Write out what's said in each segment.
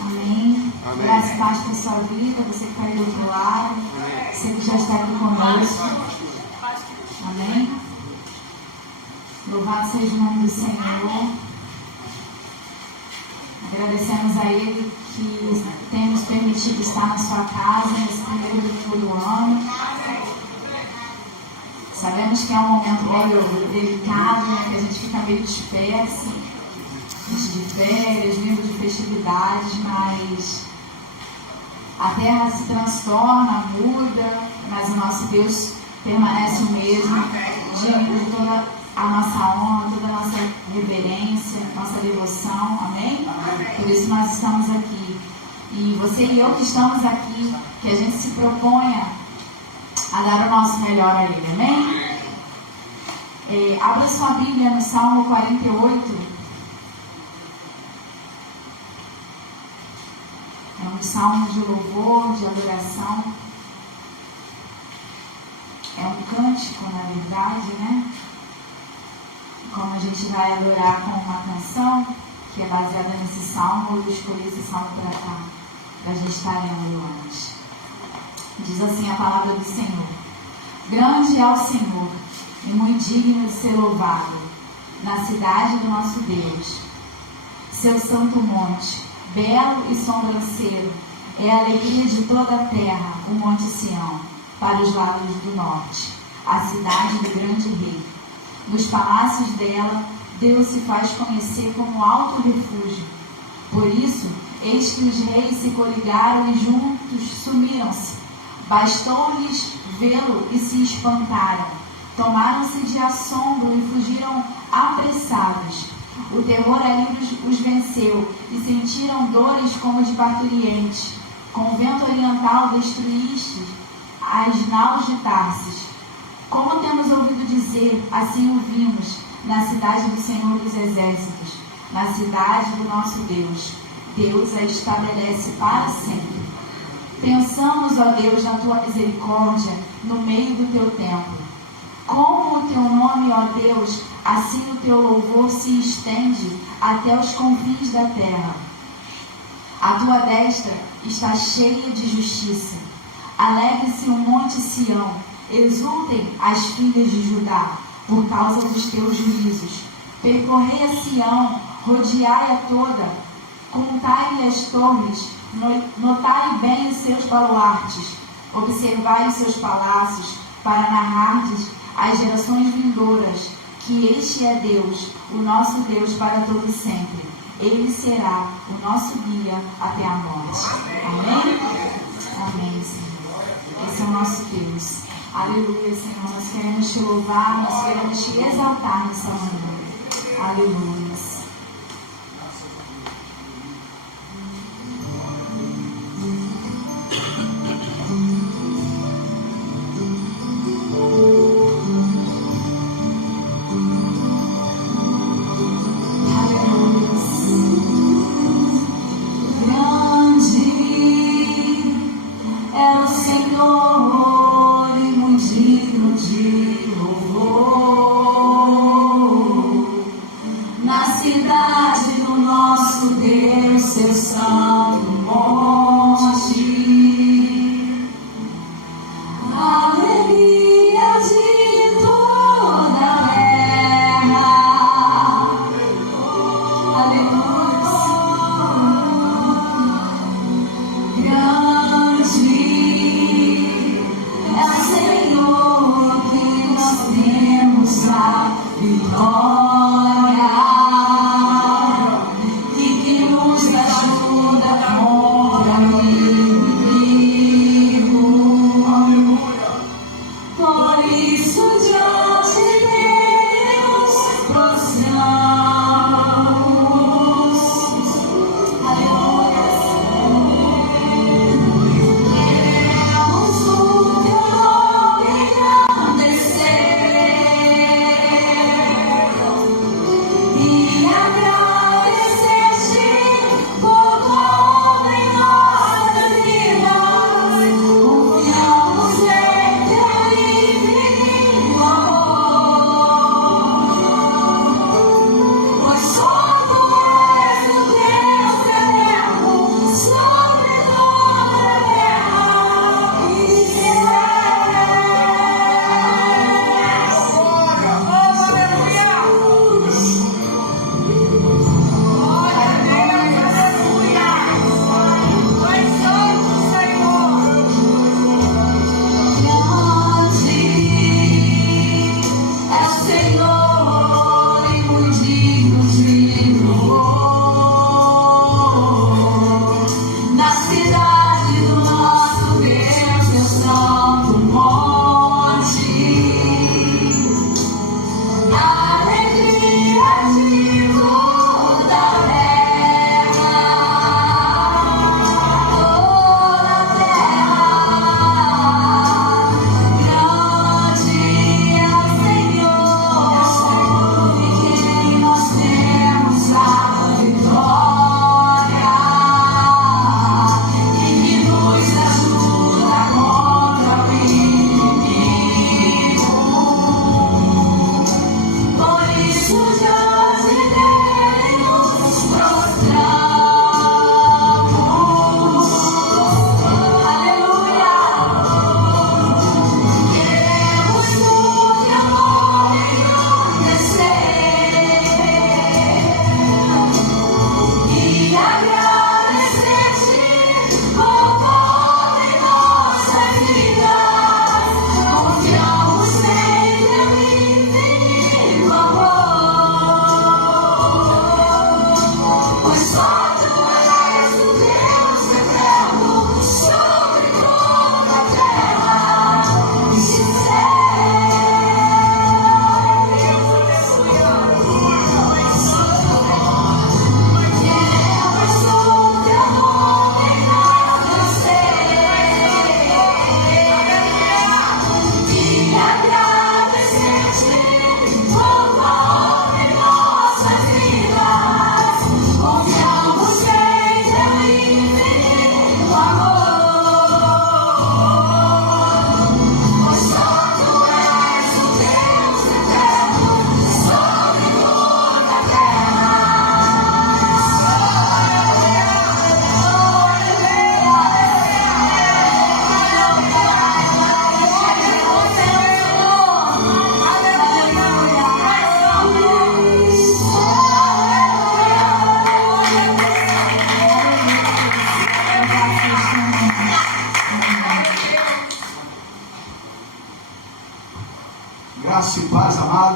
Amém. Amém. Graça e paz para a sua vida, você que está aí do outro lado, você que já está aqui conosco. Amém. Louvado seja o nome do Senhor. Agradecemos a Ele que tem nos permitido estar na sua casa nesse primeiro domingo do ano. Sabemos que é um momento meio delicado, né, que a gente fica meio disperso, gente de férias, meio de festividades, mas a terra se transtorna, muda, mas o nosso Deus permanece o mesmo, diante de toda a nossa honra, toda a nossa reverência, nossa devoção, amém? Por isso nós estamos aqui. E você e eu que estamos aqui, que a gente se proponha a dar o nosso melhor a Ele, amém? Abra sua Bíblia no Salmo 48. É um salmo de louvor, de adoração. É um cântico, na verdade, né? Como a gente vai adorar com uma canção que é baseada nesse salmo, eu escolhi esse salmo para cá, para a gente estar lendo antes. Diz assim a palavra do Senhor: grande é o Senhor e muito digno de ser louvado na cidade do nosso Deus. Seu santo monte, belo e sobranceiro, é a alegria de toda a terra, o monte Sião, para os lados do norte, a cidade do grande rei. Nos palácios dela, Deus se faz conhecer como alto refúgio. Por isso, eis que os reis se coligaram e juntos sumiram-se. Bastou-lhes vê-lo e se espantaram. Tomaram-se de assombro e fugiram apressados. O terror ali os venceu e sentiram dores como de parturientes. Com o vento oriental destruíste as naus de Tarsis. Como temos ouvido dizer, assim o vimos, na cidade do Senhor dos Exércitos, na cidade do nosso Deus. Deus a estabelece para sempre. Pensamos, ó Deus, na tua misericórdia no meio do teu templo. Como o teu nome, ó Deus, assim o teu louvor se estende até os confins da terra. A tua destra está cheia de justiça. Alegre-se o monte Sião, exultem as filhas de Judá, por causa dos teus juízos. Percorrei a Sião, rodeai-a toda, contai-lhe as torres, notai bem os seus baluartes, observai os seus palácios, para narrardes às gerações vindouras, que este é Deus, o nosso Deus para todo sempre. Ele será o nosso guia até a morte. Amém? Amém, Senhor. Esse é o nosso Deus. Aleluia, Senhor. Nós queremos te louvar, nós queremos te exaltar nessa manhã. Aleluia. Nasce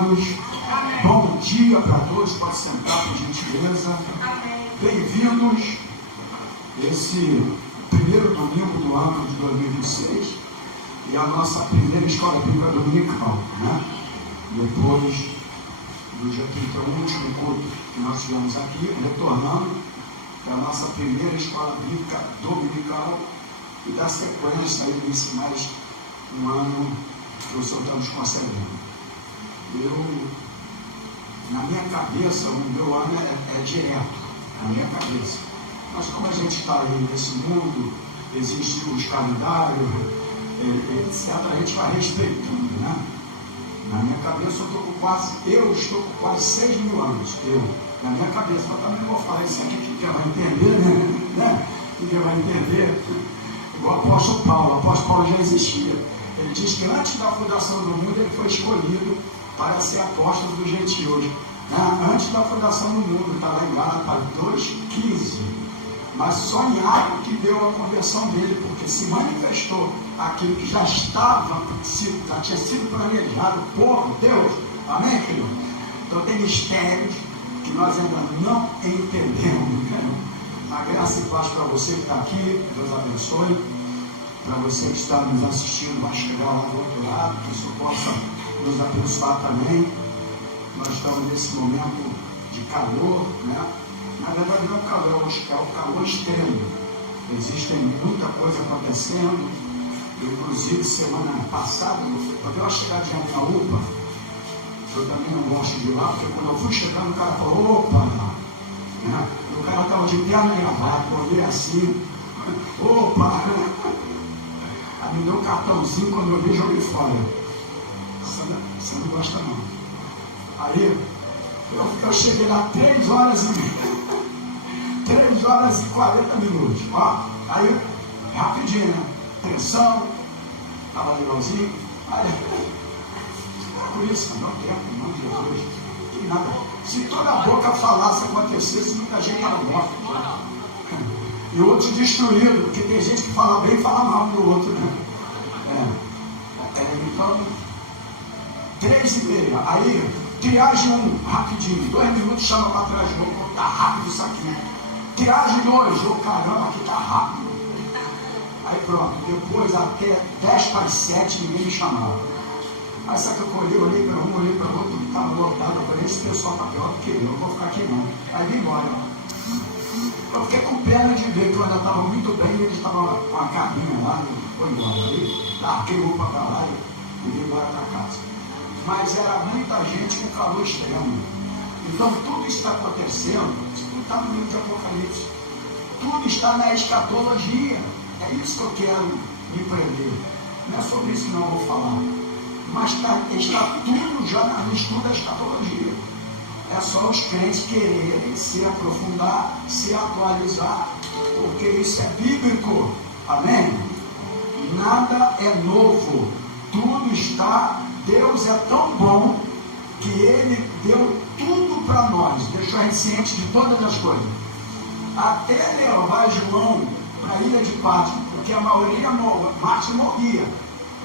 amados. Bom dia para todos, pode sentar por gentileza. Bem-vindos esse primeiro domingo do ano de 2026 e a nossa primeira escola bíblica dominical, né? Depois do dia 31, último culto que nós tivemos aqui, retornando da nossa primeira escola bíblica dominical e da sequência aí desse mais um ano que o Senhor está nos concedendo. Na minha cabeça, o meu ano é direto, na minha cabeça. Mas como a gente está aí nesse mundo, existem os calendários, etc., a gente vai respeitando, né? Na minha cabeça, eu estou com quase 6 mil anos. Na minha cabeça, eu também vou falar isso aqui que ninguém vai entender, né? Ninguém vai entender. Igual o apóstolo Paulo já existia. Ele diz que antes da fundação do mundo, ele foi escolhido para ser apóstolo dos gentios. Antes da fundação do mundo, está lá em Gálatas 2:15. Mas só em Atos que deu a conversão dele, porque se manifestou aquilo que já tinha sido planejado por Deus. Amém, filho? Então tem mistérios que nós ainda não entendemos. A graça e paz para você que está aqui, Deus abençoe. Para você que está nos assistindo, vai chegar lá do outro lado, que o Senhor possa nos abençoar também. Nós estamos nesse momento de calor, né? Na verdade não é o calor, é o calor extremo. Existem muita coisa acontecendo. Inclusive semana passada, eu dei uma chegadinha na UPA. Eu também não gosto de ir lá, porque quando eu fui chegando, o cara falou, opa, né? O cara estava de terno e gravata, eu olhei assim, opa, aí me deu um cartãozinho, quando eu vi, joguei fora. Você não gosta não. Aí eu cheguei lá 3 horas e 40 minutos. Ó, aí, rapidinho, né? Tensão, estava legalzinho. Aí, por isso, não tempo, não de Jesus. E nada. Se toda a boca falasse, acontecesse, muita gente estava morta. E outros destruídos, porque tem gente que fala bem e fala mal do outro, né? Então, 3:30. Aí, triagem 1, rapidinho, 2 minutos, chama para trás de novo, tá rápido isso aqui. Triagem 2, caramba, aqui tá rápido. Aí pronto, depois até 10:07 ninguém me chamava. Aí sabe que eu olhei para um, olhei para o outro, estava lotado. Eu falei, esse pessoal está pior do que eu vou ficar aqui não. Aí vim embora. Eu fiquei com pena de ver que eu ainda estava muito bem, e eles estavam com a cabine lá e foi embora. Aí larguei roupa para lá e vim embora para casa. Mas era muita gente com calor extremo. Então tudo está acontecendo, tudo está no livro de Apocalipse. Tudo está na escatologia. É isso que eu quero me prender. Não é sobre isso que não vou falar. Mas está tudo já no estudo da escatologia. É só os crentes quererem se aprofundar, se atualizar, porque isso é bíblico. Amém? Nada é novo. Tudo está. Deus é tão bom que Ele deu tudo para nós, deixou a gente ciente de todas as coisas. Até levar João para a ilha de Pátmos, porque a maioria Marte morria.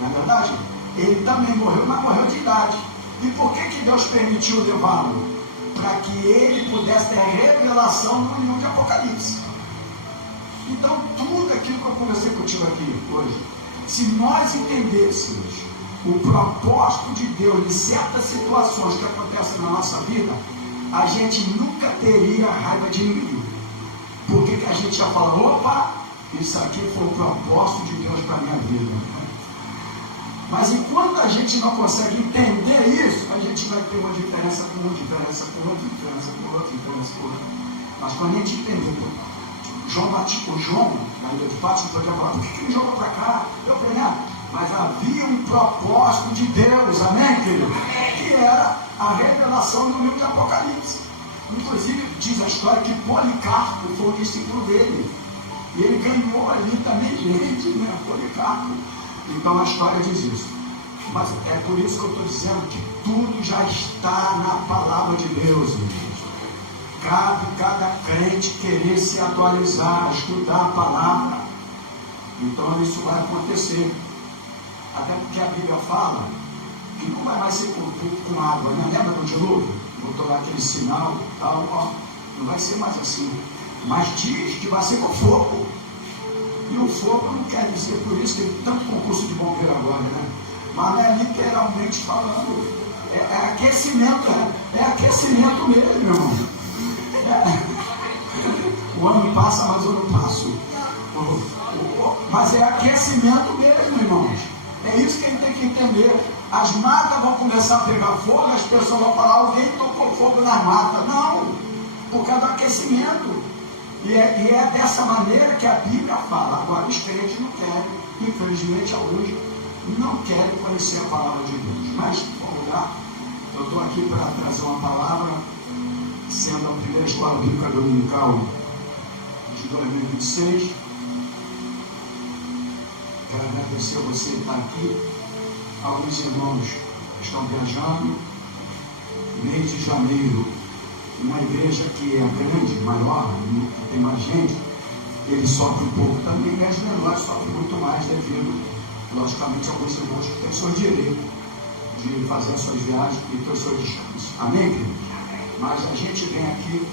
Não é verdade? Ele também morreu, mas morreu de idade. E por que Deus permitiu levá-lo? Para que ele pudesse ter revelação no livro de Apocalipse. Então, tudo aquilo que eu conversei contigo aqui hoje, se nós entendêssemos o propósito de Deus em certas situações que acontecem na nossa vida, a gente nunca teria raiva de ninguém. Porque que a gente ia falar, opa, isso aqui foi o propósito de Deus para a minha vida. Mas enquanto a gente não consegue entender isso, a gente vai ter uma diferença com uma diferença com outra, diferença com outra, diferença com outra. Mas quando a gente entender, o João, na ilha de Pátmos, foi falar, por que ele jogou para cá? Eu falei, mas havia um propósito de Deus, amém, querido? Que era a revelação do livro de Apocalipse. Inclusive, diz a história que Policarpo foi o discípulo dele. E ele ganhou ali também gente, né? Policarpo. Então a história diz isso. Mas é por isso que eu estou dizendo que tudo já está na palavra de Deus, irmãos. Cabe cada crente querer se atualizar, estudar a palavra. Então isso vai acontecer. Até porque a Bíblia fala que não vai mais ser com água, né? Lembra do dilúvio? Botou lá aquele sinal e tal, ó. Não vai ser mais assim. Mas diz que vai ser com fogo. E o fogo não quer dizer, por isso que tem tanto concurso de bombeiro agora, né? Mas não é literalmente falando. É aquecimento, é aquecimento mesmo, meu irmão. O ano passa, mas eu não passo. Mas é aquecimento mesmo, irmãos. É isso que a gente tem que entender. As matas vão começar a pegar fogo, as pessoas vão falar, alguém tocou fogo na mata. Não, por causa do aquecimento. E é dessa maneira que a Bíblia fala. Agora os crentes não querem, infelizmente alguns não querem conhecer a palavra de Deus. Mas vamos lá, eu estou aqui para trazer uma palavra, sendo a primeira escola bíblica dominical de 2026. Quero agradecer a você que está aqui. Alguns irmãos estão viajando. Mês de janeiro, uma igreja que é grande, maior, que tem mais gente, ele sofre um pouco também. Igrejas menores sofrem muito mais devido, logicamente, a alguns irmãos que têm seu direito de fazer as suas viagens e ter o seu descanso. Amém, queridos? Mas a gente vem aqui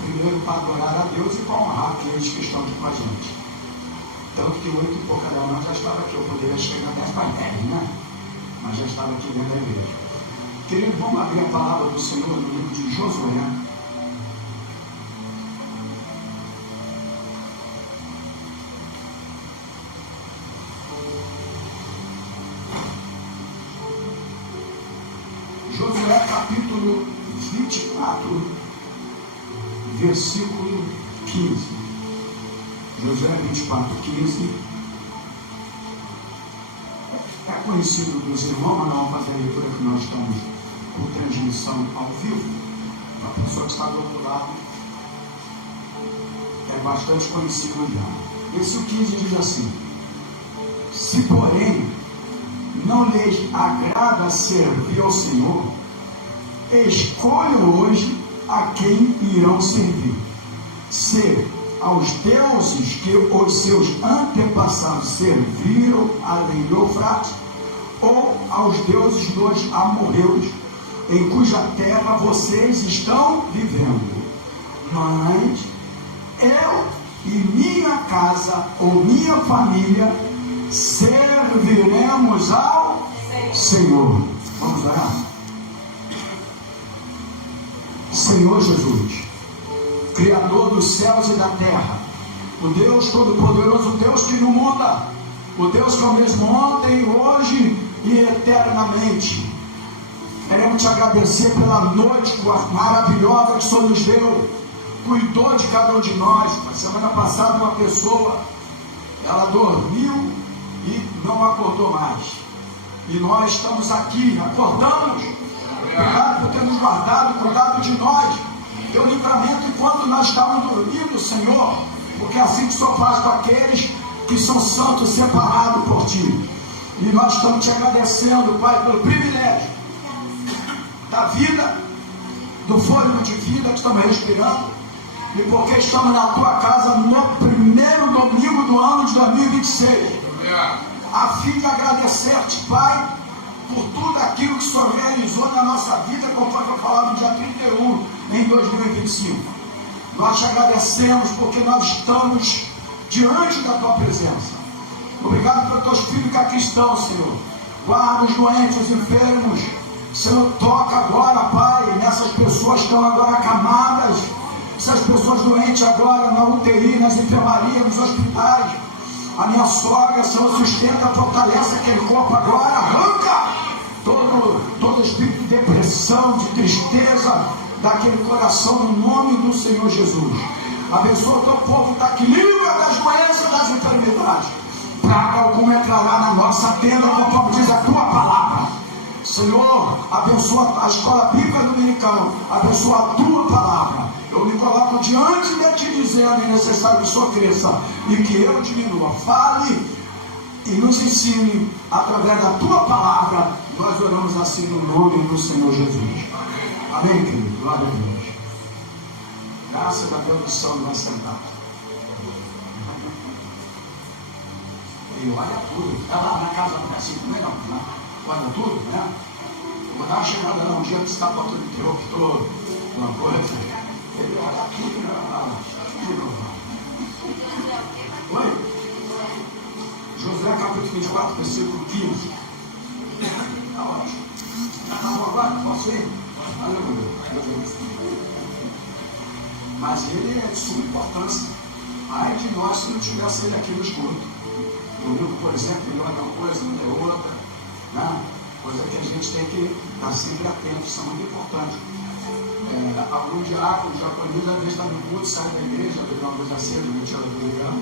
primeiro para adorar a Deus e para honrar aqueles que estão aqui com a gente. Tanto que 8 e pouca da manhã já estava aqui. Eu poderia chegar 10 para 10, né? Mas já estava aqui dentro da igreja. Querido, vamos abrir a palavra do Senhor no livro de Josué. Josué capítulo 24, versículo 15. Josué 24, 15. É conhecido dos irmãos, mas não vamos fazer a leitura que nós estamos com transmissão ao vivo. A pessoa que está do outro lado é bastante conhecido já. Versículo 15 diz assim: se porém não lhes agrada servir ao Senhor, escolham hoje a quem irão servir. Se aos deuses que os seus antepassados serviram além do Eufrates, ou aos deuses dos amorreus, em cuja terra vocês estão vivendo. Mas eu e minha casa, ou minha família, serviremos ao Senhor. Vamos orar? Senhor Jesus, Criador dos céus e da terra, o Deus Todo-Poderoso, o Deus que não muda, o Deus que é o mesmo ontem, hoje e eternamente. Queremos te agradecer pela noite maravilhosa que o Senhor nos deu, cuidou de cada um de nós. Na semana passada uma pessoa, ela dormiu e não acordou mais, e nós estamos aqui, acordamos. Obrigado por ter nos guardado, cuidado de nós, teu livramento enquanto nós estávamos dormindo, Senhor, porque é assim que o Senhor faz com aqueles que são santos, separados por Ti. E nós estamos te agradecendo, Pai, pelo privilégio da vida, do fôlego de vida que estamos respirando, e porque estamos na Tua casa no primeiro domingo do ano de 2026, a fim de agradecer-te, Pai, por tudo aquilo que o Senhor realizou na nossa vida, conforme eu falava no dia 31, em 2025. Nós te agradecemos porque nós estamos diante da Tua presença. Obrigado pelos Teus filhos que aqui estão, Senhor. Guarda os doentes, os enfermos. Senhor, toca agora, Pai, nessas pessoas que estão agora acamadas, essas pessoas doentes agora na UTI, nas enfermarias, nos hospitais. A minha sogra, Senhor, sustenta, fortalece aquele corpo agora, arranca todo espírito de depressão, de tristeza daquele coração, no nome do Senhor Jesus. Abençoa o teu povo, está aqui, livra das doenças, das enfermidades. Praga alguma entrará na nossa tenda, conforme diz a tua palavra. Senhor, abençoa a escola bíblica dominicana, abençoa a tua palavra. Eu me coloco diante de ti dizendo: é necessário que o Senhor cresça e que eu diminua. Fale e nos ensine através da tua palavra. Nós oramos assim no nome do Senhor Jesus. Amém, querido? Glória a Deus. Graças a Deus do céu, vai sentar. E olha tudo. Está lá na casa do cacique, não é não? guarda tudo, né? Vou dar uma chegada lá um dia que você está botando interruptor, uma coisa. Ele olha aqui, oi? Josué capítulo 24, versículo 15. Está ótimo. Está bom agora? Posso ir? Aleluia. Mas ele é de suma importância. Ai de nós se não tivesse ele aqui no escudo. Domingo, por exemplo, ele olha uma coisa, não é outra, né? Coisa que a gente tem que estar sempre atento, isso é muito importante. Algum diácono japonês, às vezes está no culto, sai da igreja, vê uma coisa cedo, não tira do lugar,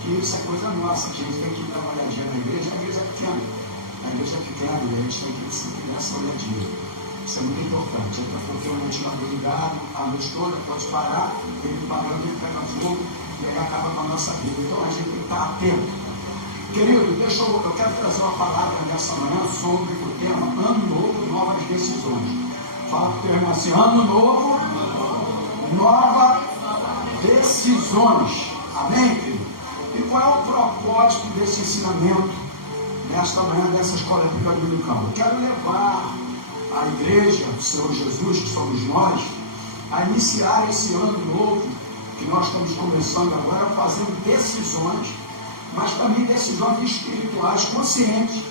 que isso é coisa nossa, que a gente tem que dar uma olhadinha na igreja é pequena. A igreja é pequena e a gente tem que sempre dar essa olhadinha. Isso é muito importante. Ele está colocando um ventilador ligado, a luz toda, pode parar, ele parando, ele pega fogo e aí acaba com a nossa vida. Então a gente tem que estar atento. Querido, eu quero trazer uma palavra nessa manhã sobre o tema Ano Novo, Novas Decisões. Fala para o teu irmão assim: Ano Novo, Novas Decisões. Amém, querido? E qual é o propósito desse ensinamento nesta manhã dessa escola bíblica dominical? Eu quero levar a igreja do Senhor Jesus, que somos nós, a iniciar esse ano novo que nós estamos começando agora, fazendo decisões, mas também decisões espirituais conscientes,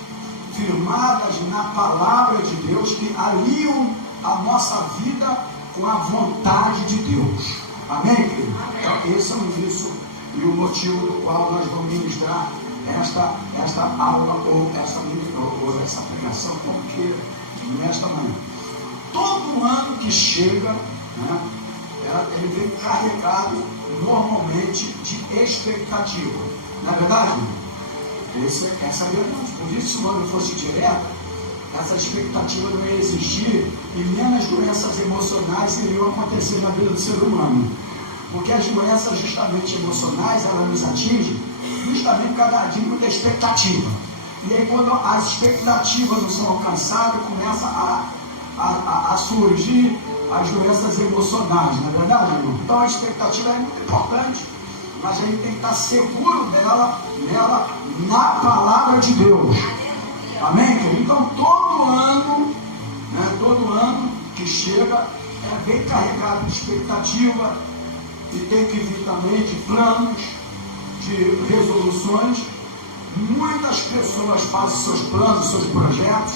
firmadas na palavra de Deus, que aliam a nossa vida com a vontade de Deus. Amém, querido? Então, esse é o início e o motivo do qual nós vamos ministrar esta aula ou essa pregação, como queira, nesta manhã. Todo ano que chega, né, ele vem carregado normalmente de expectativa. Na verdade, essa é a verdade. Por isso, se o ano fosse direto, essa expectativa não ia existir e menos doenças emocionais iriam acontecer na vida do ser humano. Porque as doenças justamente emocionais, elas nos atingem justamente por causa da expectativa. E aí, quando as expectativas não são alcançadas, começa a surgir as doenças emocionais, não é verdade, irmão? Então a expectativa é muito importante, mas a gente tem que estar seguro nela na palavra de Deus. Amém, querido? Então todo ano que chega é bem carregado de expectativa e tem que vir também de planos, de resoluções. Muitas pessoas fazem seus planos, seus projetos,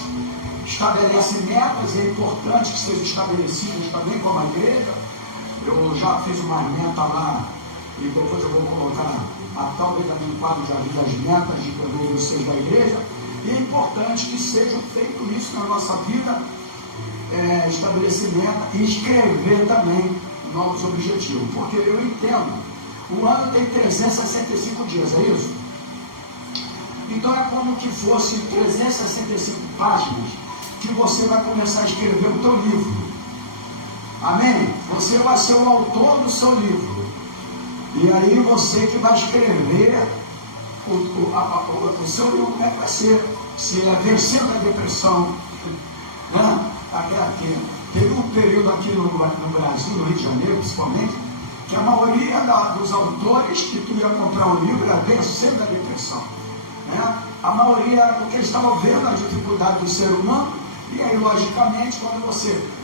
estabelecem metas, é importante que sejam estabelecidas também como a igreja. Eu já fiz uma meta lá e depois eu vou colocar talvez também no quadro de das metas de vocês da igreja. E é importante que seja feito isso na nossa vida, estabelecer meta e escrever também novos objetivos, porque eu entendo, o ano tem 365 dias, é isso? Então é como que fosse 365 páginas que você vai começar a escrever o teu livro. Amém? Você vai ser o autor do seu livro. E aí você que vai escrever o seu livro, como é que vai ser? Se é Vencendo a Depressão, né? Teve um período aqui no Brasil, no Rio de Janeiro principalmente, que a maioria dos autores que tu ia comprar um livro era Vencendo a Depressão, né? A maioria era porque eles estavam vendo a dificuldade do ser humano. E aí, logicamente, quando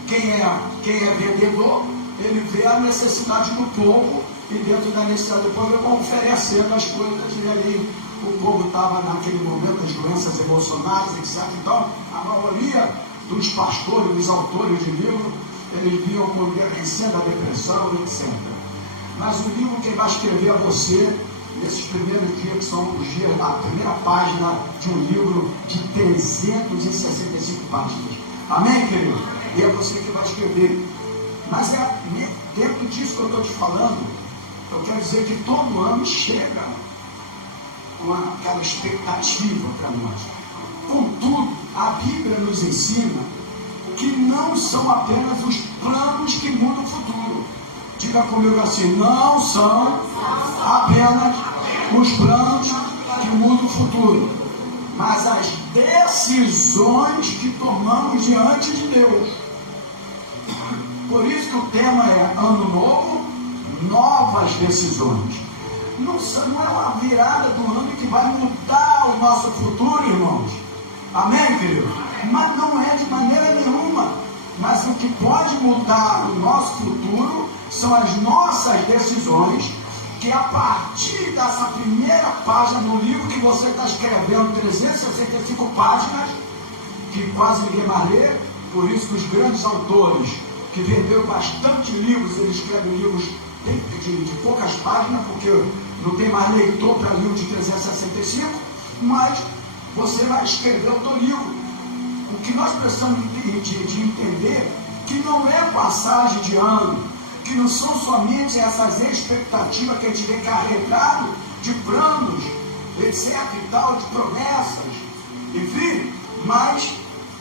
quem é vendedor, ele vê a necessidade do povo, e dentro da necessidade do povo, ele vai oferecendo as coisas, e aí o povo estava naquele momento, as doenças emocionais, etc. Então, a maioria dos pastores, dos autores de livro, eles vinham com Vencendo a Depressão, etc. Mas o livro quem vai escrever a você, nesses primeiros dias, que são os dias, a primeira página de um livro de 365 páginas. Amém, querido? E é você que vai escrever. Mas dentro disso que eu estou te falando, eu quero dizer que todo ano chega com aquela expectativa para nós. Contudo, a Bíblia nos ensina que não são apenas os planos que mudam o futuro. Diga comigo assim: não são apenas os planos que mudam o futuro, mas as decisões que tomamos diante de Deus. Por isso que o tema é Ano Novo, Novas Decisões. Não é uma virada do ano que vai mudar o nosso futuro, irmãos. Amém, querido? Mas não é de maneira nenhuma. Mas o que pode mudar o nosso futuro são as nossas decisões, que a partir dessa primeira página no livro que você está escrevendo, 365 páginas, que quase ninguém mais lê, por isso que os grandes autores que venderam bastante livros, eles escrevem livros de poucas páginas, porque não tem mais leitor para livro de 365, mas você vai escrever o teu livro. O que nós precisamos de entender que não é passagem de ano, que não são somente essas expectativas que a gente vem carregado de planos, etc e tal, de promessas, enfim, mas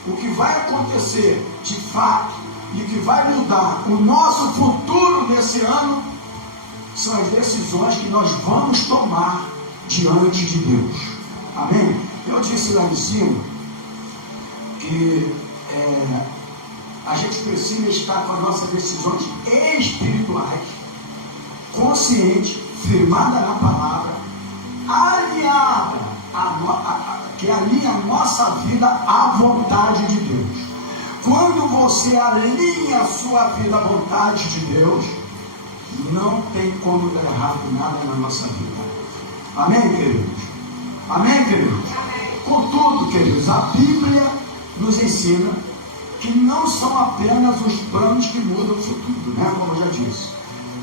o que vai acontecer de fato e que vai mudar o nosso futuro nesse ano são as decisões que nós vamos tomar diante de Deus. Amém? Eu disse lá em cima que a gente precisa estar com as nossas decisões espirituais, consciente, firmada na palavra, alinhada, que alinha a nossa vida à vontade de Deus. Quando você alinha a sua vida à vontade de Deus, não tem como dar errado nada na nossa vida. Amém, queridos? Amém, queridos? Contudo, queridos, a Bíblia nos ensina que não são apenas os planos que mudam o futuro, né? Como eu já disse,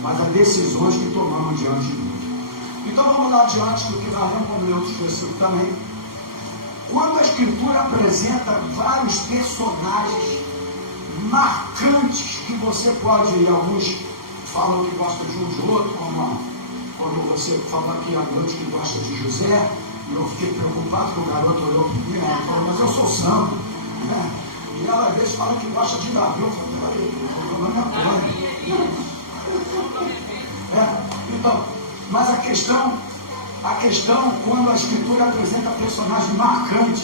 mas as decisões que tomamos diante de Deus. Então vamos lá adiante do que nós vamos ler outros versículos também. Quando a Escritura apresenta vários personagens marcantes que você pode ir, alguns falam que gostam de um de outro, como quando você falou aqui à noite que gosta de José, e eu fiquei preocupado que o garoto olhou para mim, e falou, mas eu sou santo, né? E ela às vezes fala que gosta de Davi, eu falei, o problema é então, mas a questão, quando a Escritura apresenta personagens marcantes,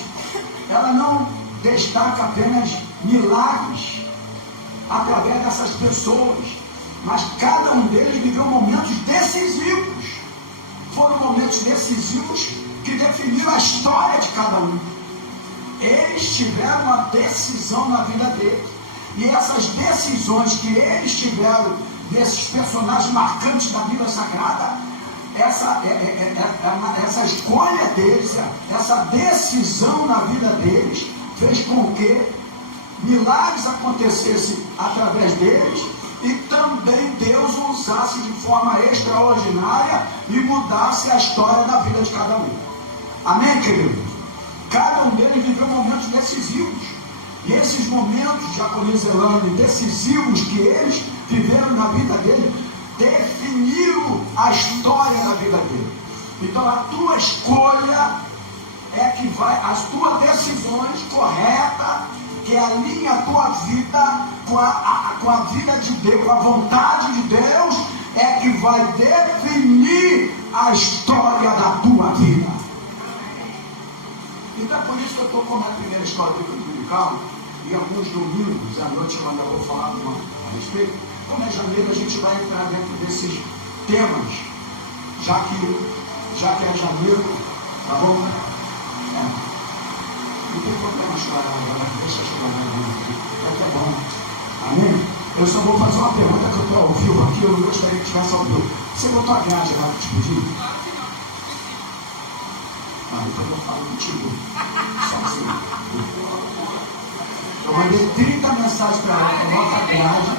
ela não destaca apenas milagres através dessas pessoas, mas cada um deles viveu momentos decisivos. Foram momentos decisivos que definiram a história de cada um. Eles tiveram uma decisão na vida deles, e essas decisões que eles tiveram desses personagens marcantes da Bíblia Sagrada, essa escolha deles, essa decisão na vida deles, fez com que milagres acontecessem através deles, e também Deus o usasse de forma extraordinária e mudasse a história da vida de cada um. Amém, queridos? Cada um deles viveu momentos decisivos, e esses momentos, Diácono Zelane, decisivos que eles viveram na vida deles, definiram a história da vida dele. Então a tua escolha é que vai, as tuas decisões corretas, que alinha a tua vida com a vida de Deus, com a vontade de Deus, é que vai definir a história da tua vida. Então é por isso que eu estou com a primeira escola bíblica, e alguns domingos à noite eu ainda vou falar a respeito. Como é janeiro, a gente vai entrar dentro desses temas, já que é janeiro, tá bom? Não tem problema chorar agora, deixa eu chorar agora, tá bom. Amém? Eu só vou fazer uma pergunta que eu estou ao vivo aqui, eu não gostaria que tivesse ao vivo. Você botou a grade lá que te pedi? Depois eu falo contigo. Só assim. Eu mandei 30 mensagens para ela, coloca a grade.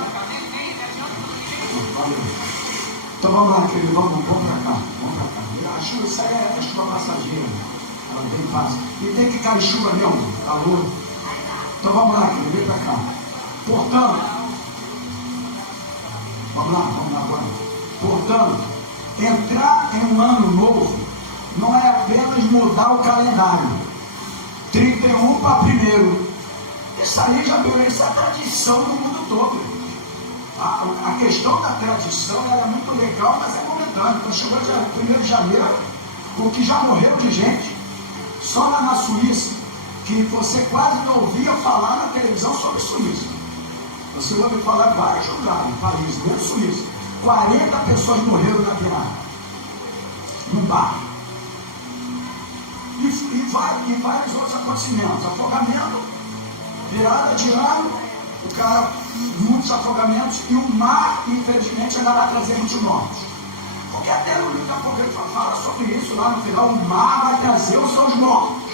Então vamos lá, querido, vamos para cá. Acho que isso aí é chuva passageira. Ela bem fácil. E tem que cair chuva mesmo, calor. Então vamos lá, querido, vem para cá. Portanto, vamos lá agora. Portanto, entrar em um ano novo não é apenas mudar o calendário. 31 para 1º. Isso aí já virou, essa tradição no mundo todo. A questão da tradição é muito legal, mas é momentânea. Quando chegou 1º de janeiro, o que já morreu de gente, só lá na Suíça, que você quase não ouvia falar na televisão sobre Suíça. Você ouve falar em vários lugares, países, dentro da Suíça. 40 pessoas morreram na pirata, num bar. E e vários outros acontecimentos. Afogamento, virada de ano, o cara, muitos afogamentos, e o mar, infelizmente, ainda vai trazer muitos mortos. Porque até no livro do Apocalipse fala sobre isso lá no final, o mar vai trazer os seus mortos.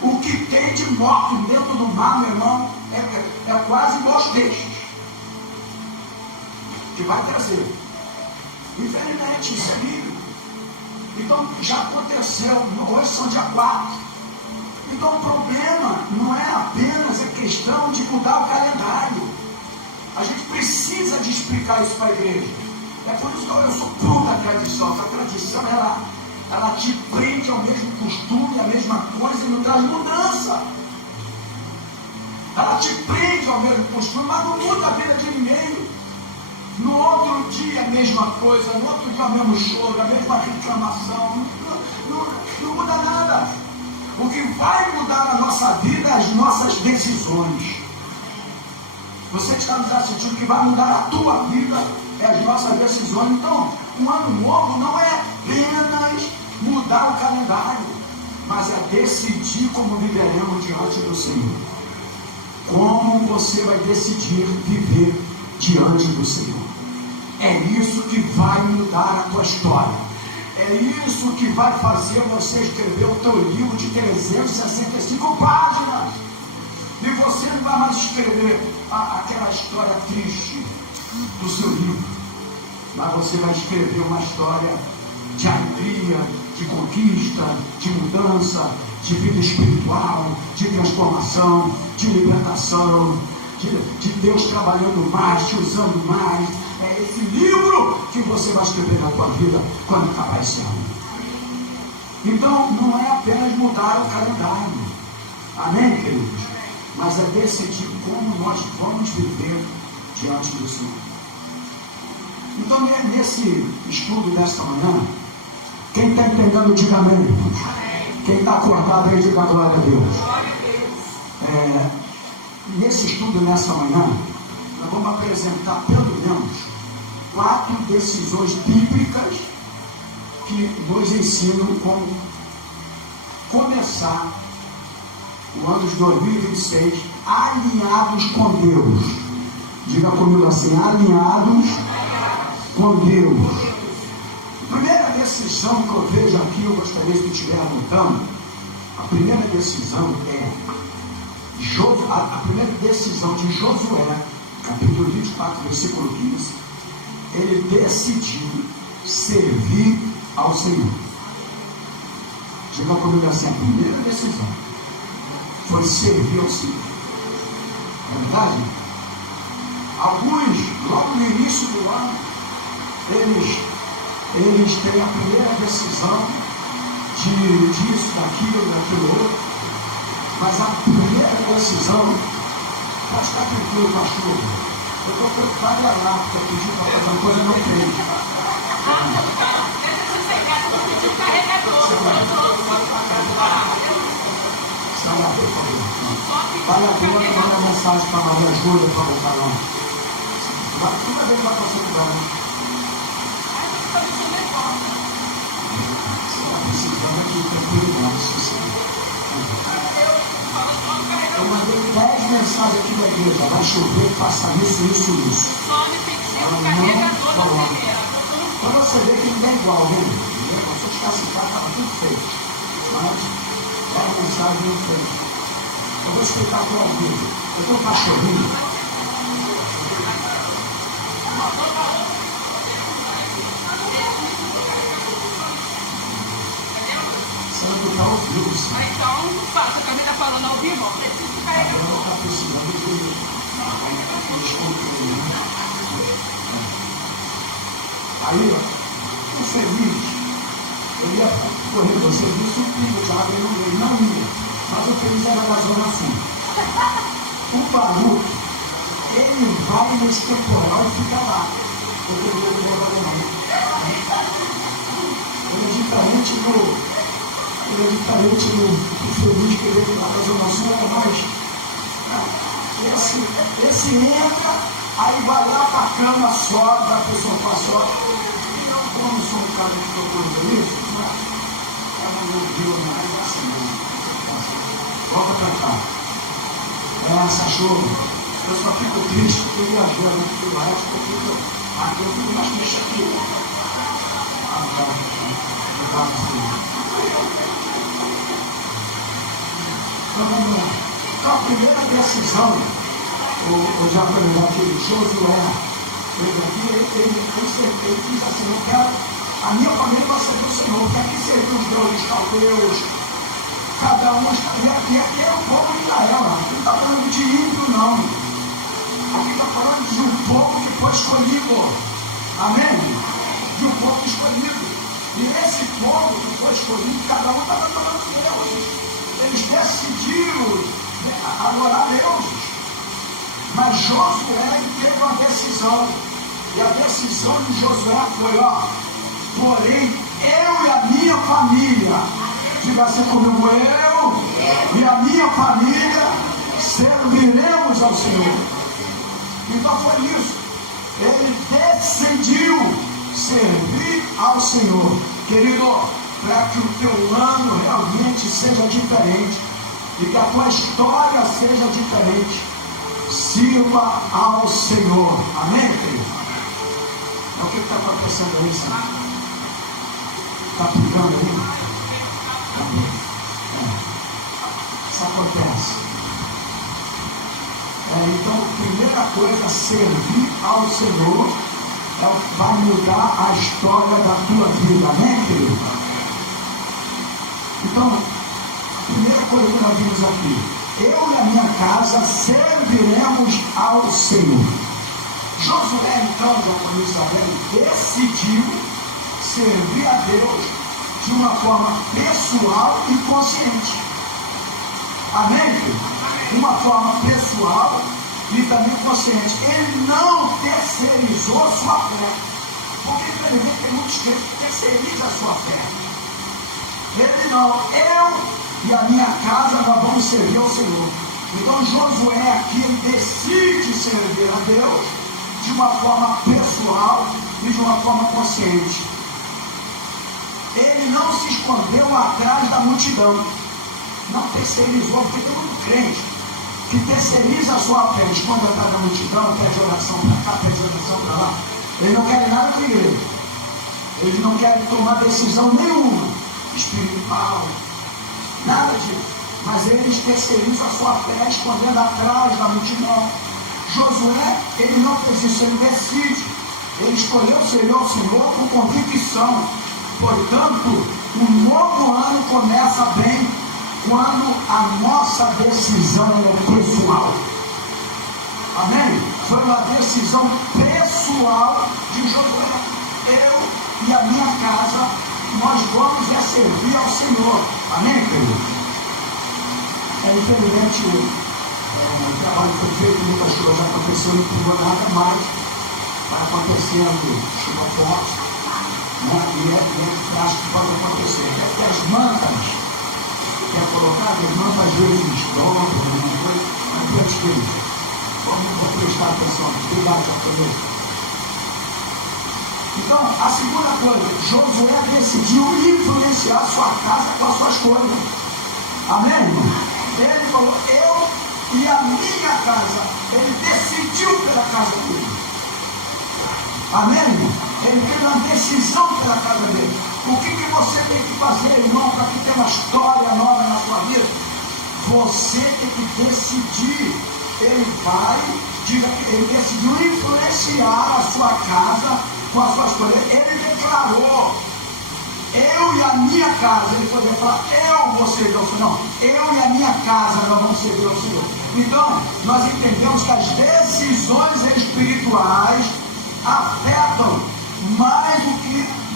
O que tem de morto dentro do mar, meu irmão, é quase 2 peixes que vai trazer. Infelizmente, isso é bíblico. Então, já aconteceu, hoje são dia 4. Então, o problema não é apenas a questão de mudar o calendário. A gente precisa de explicar isso para a igreja. É por isso que eu sou contra a tradição. Essa tradição, ela te prende ao mesmo costume, à mesma coisa e não traz mudança. Ela te prende ao mesmo costume, mas não muda a vida de ninguém. No outro dia a mesma coisa, no outro dia o mesmo choro, a mesma reclamação. Não muda nada. O que vai mudar na nossa vida é as nossas decisões. Você está nos assistindo, que vai mudar a tua vida é as nossas decisões. Então, um ano novo não é apenas mudar o calendário, mas é decidir como viveremos diante do Senhor. Como você vai decidir viver diante do Senhor. É isso que vai mudar a tua história. É isso que vai fazer você escrever o teu livro de 365 páginas. E você não vai mais escrever aquela história triste do seu livro, mas você vai escrever uma história de alegria, de conquista, de mudança, de vida espiritual, de transformação, de libertação, de Deus trabalhando mais, te usando mais. É esse livro que você vai escrever na tua vida quando acabar esse ano. Então, não é apenas mudar o calendário, amém, queridos? Mas é decidir como nós vamos viver diante do Senhor. Então, nesse estudo desta manhã, quem está entendendo, diga amém, irmãos. Quem está acordado aí, diga glória a Deus. Nesse estudo, nessa manhã, nós vamos apresentar pelo menos 4 decisões bíblicas que nos ensinam como começar o ano de 2026 alinhados com Deus. Diga comigo assim, alinhados com Deus. A primeira decisão que eu vejo aqui, eu gostaria que estiver anotando. A primeira decisão é a primeira decisão de Josué, capítulo 24, versículo 15. Ele decidiu servir ao Senhor. Diga comigo assim, a primeira decisão foi servir ao Senhor. É verdade? Alguns, logo no início do ano, eles têm a primeira decisão disso, daquilo outro. Mas a primeira decisão, pode ficar tranquilo, pastor. Eu estou preocupado lá, porque eu pedi para fazer uma coisa e não fez. Vale a pena que manda mensagem para a Maria Júlia para botar lá. Toda vez que vai passar por lá. Você está precisando de tranquilidade. Eu mandei 10 mensagens aqui da igreja. Vai chover, faça isso. Some, fixa o carregador na primeira. Para você ver que não é igual, né? Você está citado, estava tudo feito. Mas 10 mensagens não feito. Eu vou explicar para o vídeo. Eu tenho um cachorrinho. Você vai botar ao vivo, sim. Então, faça. A Camila falou ao vivo, preciso de carregador. Ela está precisando de aí, o serviço, eu ia correr do serviço, o pico de água, eu não ia, mas eu feliz era da Zona Sul. O barulho, ele vai nesse temporal e fica lá. Eu queria que ele não. Ele é diferente do feliz que ele lá da Zona Sul, mas esse entra, aí vai lá para a cama, sobe, a pessoa faz sobe. Como sou um cara que procura isso, é um ouviu mais assim. Volta para cá. Essa choro. Eu só fico triste porque eu viajei muito pelo resto, porque eu fico mais triste aqui. Então vamos lá. Então a primeira decisão, eu já falei aqui, Josué, ele diz assim, eu quero, a minha família vai servir o Senhor, porque aqui serviu os deuses caldeus, cada um, e aqui é o povo de Israel, não está falando de ímpio não, aqui está falando de um povo que foi escolhido, amém? De um povo escolhido, e esse povo que foi escolhido, cada um estava adorando Deus, eles decidiram adorar Deus. Mas Josué teve uma decisão, e a decisão de Josué foi, porém, eu e a minha família, diga assim comigo, eu e a minha família serviremos ao Senhor. Então foi isso, ele decidiu servir ao Senhor. Querido, para que o teu ano realmente seja diferente, e que a tua história seja diferente, sirva ao Senhor. Amém, querido? É o que está acontecendo aí, Senhor? Está pegando aí? Isso acontece. Então, a primeira coisa, servir ao Senhor vai mudar a história da tua vida. Amém, querido? Então, a primeira coisa que nós vimos aqui, eu e a minha casa serviremos ao Senhor. Josué, então, de Israel, decidiu servir a Deus de uma forma pessoal e consciente. Amém? De uma forma pessoal e também consciente. Ele não terceirizou sua fé. Porque, infelizmente, tem muitos crentes que terceirizam a sua fé. Ele não, eu e a minha casa nós vamos servir ao Senhor. Então Josué aqui decide servir a Deus de uma forma pessoal e de uma forma consciente. Ele não se escondeu atrás da multidão, não terceirizou, porque tem muito crente que terceiriza a sua fé, esconde atrás da multidão, pede oração para cá, pede oração para lá. Ele não quer nada com ele, ele não quer tomar decisão nenhuma espiritual, nada disso, mas eles terceirizam a sua fé, escondendo atrás da multidão. Josué, ele não fez isso, ele decide, ele escolheu servir ao Senhor com convicção. Portanto, um novo ano começa bem quando a nossa decisão é pessoal. Amém? Foi uma decisão pessoal de Josué. Eu e a minha casa, nós vamos servir ao Senhor. Amém, querido? Infelizmente, o trabalho foi feito, muitas coisas aconteceram, não pegou nada mais. Está acontecendo chuva forte, e é acho que pode acontecer. Até que as mantas, quer colocar, as mantas às vezes dobram, mas meus filhos, vamos prestar atenção, cuidado com isso. Então, a segunda coisa, Josué decidiu influenciar sua casa com as suas coisas. Amém? Ele falou, eu e a minha casa. Ele decidiu pela casa dele. Amém? Ele teve uma decisão pela casa dele. O que você tem que fazer, irmão, para que tenha uma história nova na sua vida? Você tem que decidir. Ele decidiu influenciar a sua casa com as suas coisas. Ele declarou, eu e a minha casa. Ele poderia falar, eu vou servir ao Senhor. Não, eu e a minha casa nós vamos servir ao Senhor. Então, nós entendemos que as decisões espirituais afetam mais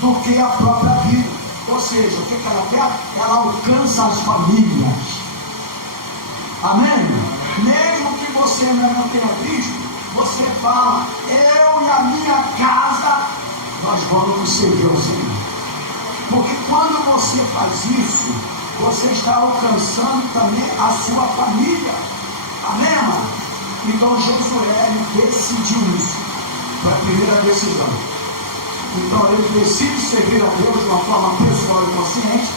do que a própria vida. Ou seja, o que ela afeta? Ela alcança as famílias. Amém? Mesmo que você ainda não tenha visto, você fala, eu e a minha casa, nós vamos servir ao Senhor. Porque quando você faz isso, você está alcançando também a sua família. Amém, irmão? Então Josué decidiu isso. Foi a primeira decisão. Então ele decide servir a Deus de uma forma pessoal e consciente.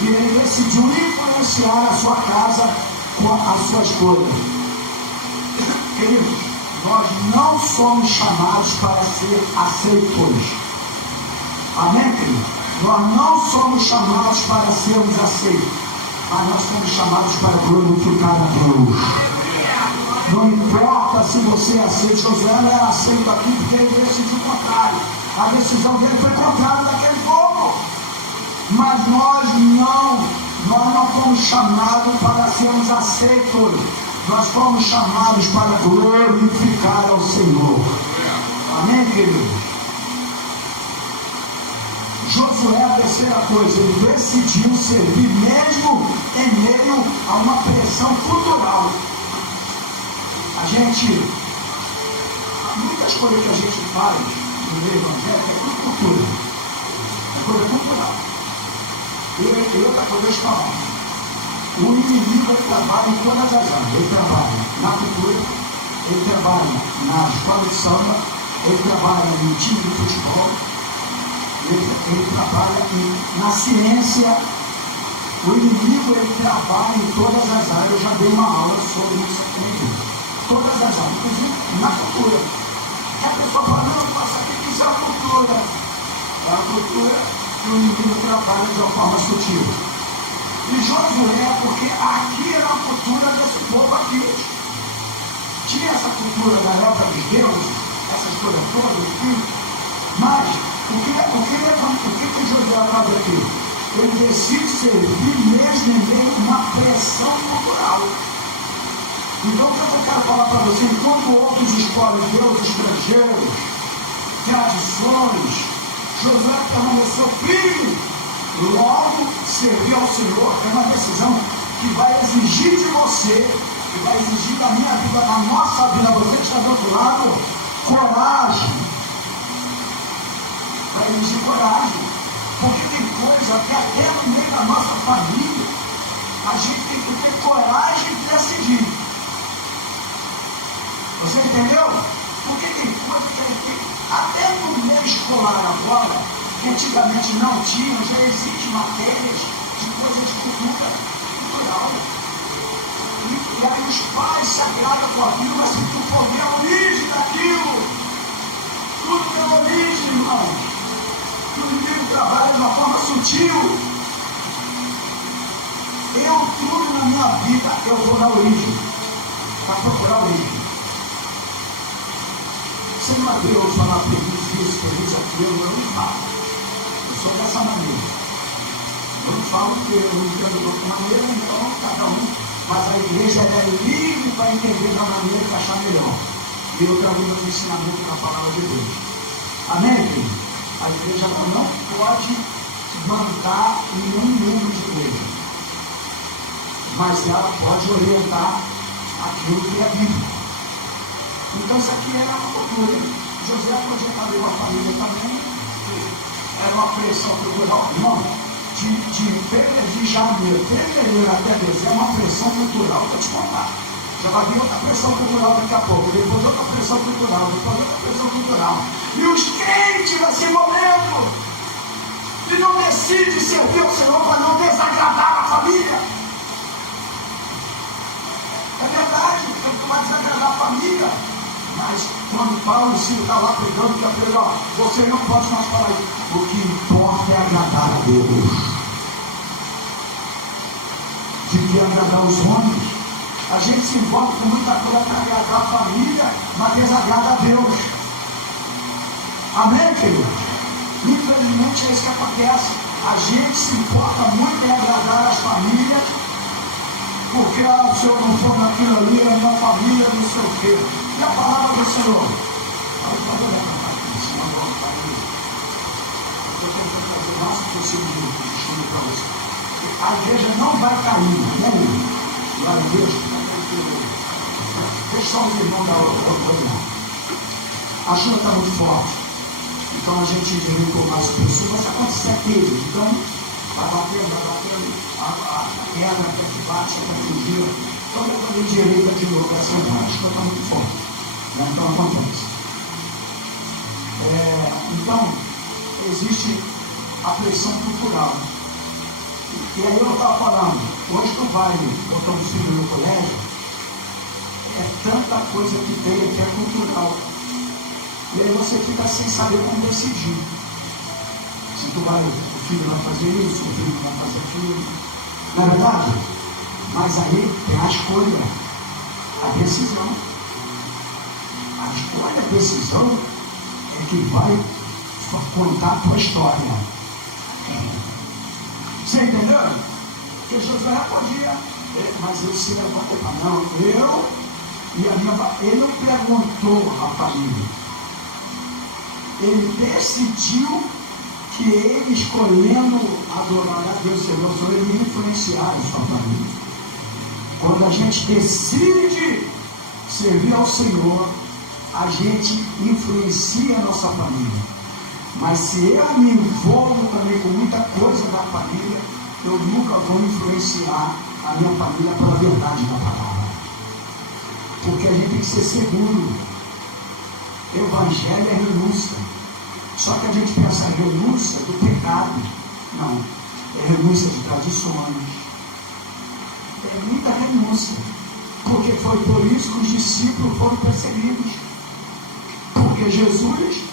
E ele decidiu influenciar a sua casa com a sua escolha. Queridos, nós não somos chamados para ser aceitos. Amém, queridos? Nós não somos chamados para sermos aceitos, mas nós somos chamados para glorificar a Deus. Não importa se você é aceito. Josué não era aceito aqui porque ele decidiu o contrário. A decisão dele foi contrária daquele povo. Mas nós não fomos chamados para sermos aceitos. Nós fomos chamados para glorificar ao Senhor. Amém, querido? Josué, a terceira coisa, ele decidiu servir mesmo em meio a uma pressão cultural. Muitas coisas que a gente faz no meio evangélico é tudo cultura. É coisa cultural. E outra coisa, deixa eu falar. O inimigo, ele trabalha em todas as áreas. Ele trabalha na cultura, ele trabalha na escola de samba, ele trabalha no time de futebol, ele trabalha na ciência. O inimigo, ele trabalha em todas as áreas. Eu já dei uma aula sobre isso aqui. Todas as áreas, inclusive na cultura. E a pessoa fala, não, passa aqui, isso é a cultura. É a cultura que o inimigo trabalha de uma forma sutil. E Josué, porque aqui era a cultura desse povo aqui. Tinha essa cultura da época de Deus, essas coisas todas aqui. Mas, o que Josué faz aqui? Ele decide servir mesmo em meio a uma pressão cultural. Então, o que eu quero falar para você, enquanto outros escolhem Deus estrangeiros, tradições, Josué permaneceu firme. Logo, servir ao Senhor é uma decisão que vai exigir de você, que vai exigir da minha vida, da nossa vida, você que está do outro lado, coragem. Vai exigir coragem. Porque tem coisa que até no meio da nossa família, a gente tem que ter coragem de decidir. Você entendeu? Porque tem coisa que até no meio escolar agora, que antigamente não tinha, já existem matérias de coisas de cultural. E aí os pais se agradam com aquilo, mas se tu for ver a origem daquilo, tudo tem origem, irmão. Tudo tem trabalho de uma forma sutil. Tudo na minha vida, eu vou na origem, para procurar a origem. Você não vai ver eu falar feliz, aquilo, eu não falo. Eu sou dessa maneira. Eu não falo que eu entendo de outra maneira, então cada um. Mas a igreja é livre para entender da maneira que achar melhor. E eu trago meus ensinamentos da palavra de Deus. Amém, filho? A igreja não pode mandar em nenhum membro de igreja. Mas ela pode orientar aquilo que é bíblico. Então isso aqui era uma cultura. José projetava uma família também, era uma pressão cultural, não, de janeiro até dezembro, é uma pressão cultural, vou te contar. Já vai vir outra pressão cultural daqui a pouco, depois outra pressão cultural, depois outra pressão cultural. E os crentes nesse momento, que não decidem servir ao Senhor para não desagradar a família. É verdade, porque tu vai desagradar a família. Mas quando Paulo e Silas está lá pregando, que é ó, você não pode mais falar isso. O que importa é agradar a Deus. De que agradar os homens. A gente se envolve com muita coisa para agradar a família, mas desagrada a Deus. Amém, querido? Infelizmente é isso que acontece. A gente se importa muito em agradar as famílias, porque se eu não for naquilo ali, a minha família não sei o quê. E a palavra do Senhor? Eu estou tentando fazer o máximo possível de estudo para você. A igreja não vai cair, né? A igreja, deixa só os irmãos da outra. A chuva está muito forte. Então a gente derrubou mais pessoas, mas acontecer aquele. Então, vai batendo, a pedra que bate, a fugir. Toda a família direita de novo vai ser mais. A chuva está muito forte. Então acontece. Então, existe a pressão cultural. E aí eu estava falando, hoje tu vai botar um filho no colégio, é tanta coisa que tem que é cultural. E aí você fica sem saber como decidir. Se tu vai, o filho vai fazer isso, o filho vai fazer aquilo. Não é verdade? Mas aí tem a escolha, a decisão. A escolha, a decisão é que vai contar a tua história. Você entendeu? Porque Josué podia, mas ele se levantou para não, ele não perguntou a família. Ele decidiu que ele, escolhendo adorar a Deus, ele ia influenciar a sua família. Quando a gente decide servir ao Senhor, a gente influencia a nossa família. Mas se eu me envolvo também com muita coisa da família, eu nunca vou influenciar a minha família pela verdade da palavra. Porque a gente tem que ser seguro. Evangelho é renúncia. Só que a gente pensa em renúncia do pecado. Não. É renúncia de tradições. É muita renúncia. Porque foi por isso que os discípulos foram perseguidos. Porque Jesus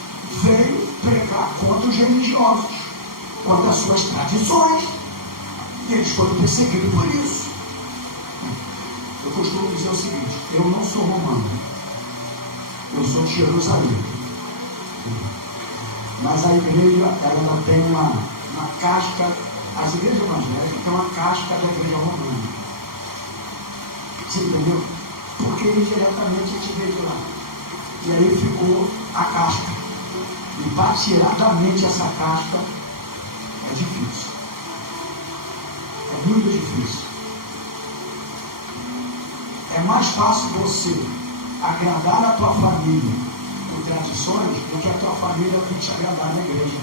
veio pregar contra os religiosos, contra as suas tradições, e eles foram perseguidos por isso. Eu costumo dizer o seguinte: eu não sou romano, eu sou de Jerusalém, mas a igreja ela tem uma casca, as igrejas evangélicas têm uma casca da igreja romana. Você entendeu? Porque indiretamente a gente veio lá, e aí ficou a casca. E para tirar da mente essa casca é difícil. É muito difícil. É mais fácil você agradar a tua família por tradições do que a tua família vir te agradar na igreja.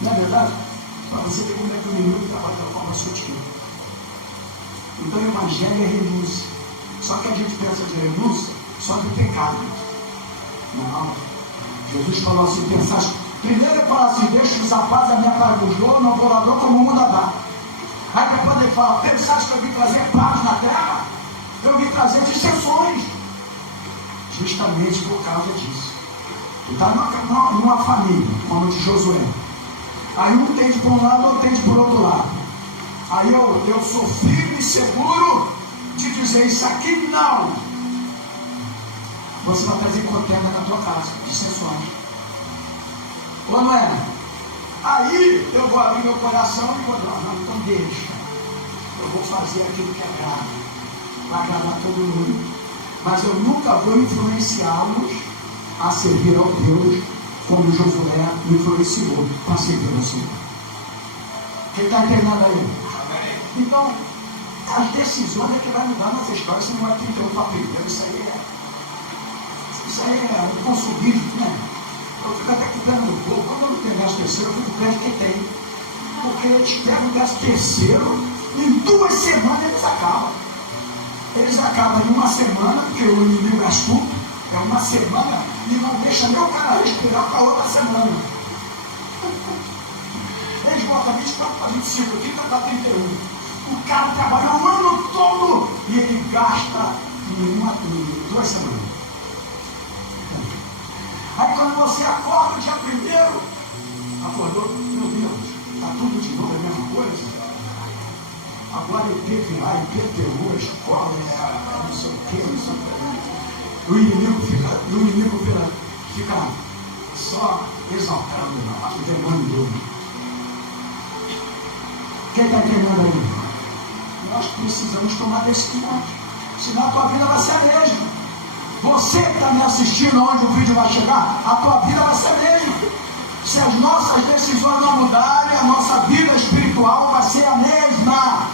Não é verdade? Para você ver como é que o menino trabalha de forma sutil. Então o evangelho é renúncia. Só que a gente pensa de renúncia só do pecado. Não. Jesus falou assim: pensaste. Primeiro ele fala assim: deixe-vos a paz, a minha paz vos dou, não vou lá dou como o mundo dá. Aí depois ele fala: pensaste que eu vim trazer paz na terra? Eu vim trazer dissensões. Justamente por causa disso. Tu está numa família, como de Josué. Aí um tende por um lado, outro tende por outro lado. Aí eu sou firme e seguro de dizer: isso aqui não. Você vai trazer contenda na tua casa, dissensões. Ou não é? Aí eu vou abrir meu coração e vou dizer: não, então deixa. Eu vou fazer aquilo que agrada. Vai agradar todo mundo. Mas eu nunca vou influenciá-los a servir ao Deus como Josué influenciou para servir ao Senhor. Quem está entendendo aí? Então, as decisões é que vai mudar nossa história. Isso não é 31 papel. Isso aí é um consumismo, né? Eu fico até com pena no povo. Quando eu não tenho 13º, eu fico perto que tem. Porque eles pegam o 13º, em 2 semanas eles acabam. Eles acabam em 1 semana, porque o inimigo é astuto, é 1 semana, e não deixa nem o cara respirar para outra semana. Eles botam 24 para 25, 30 para 31. O cara trabalha o ano todo e ele gasta em 2 semanas. Aí quando você acorda o dia 1º, acordou, meu Deus, está tudo de novo, é a mesma coisa. Agora é PVA, IPTU, escola, não sei o que, não sei o que. O inimigo fica só exaltando o demônio dele. Quem está entendendo aí? Nós precisamos tomar decisão, senão a tua vida vai ser a mesma. Você que está me assistindo, onde o vídeo vai chegar, a tua vida vai ser a mesma. Se as nossas decisões não mudarem, a nossa vida espiritual vai ser a mesma.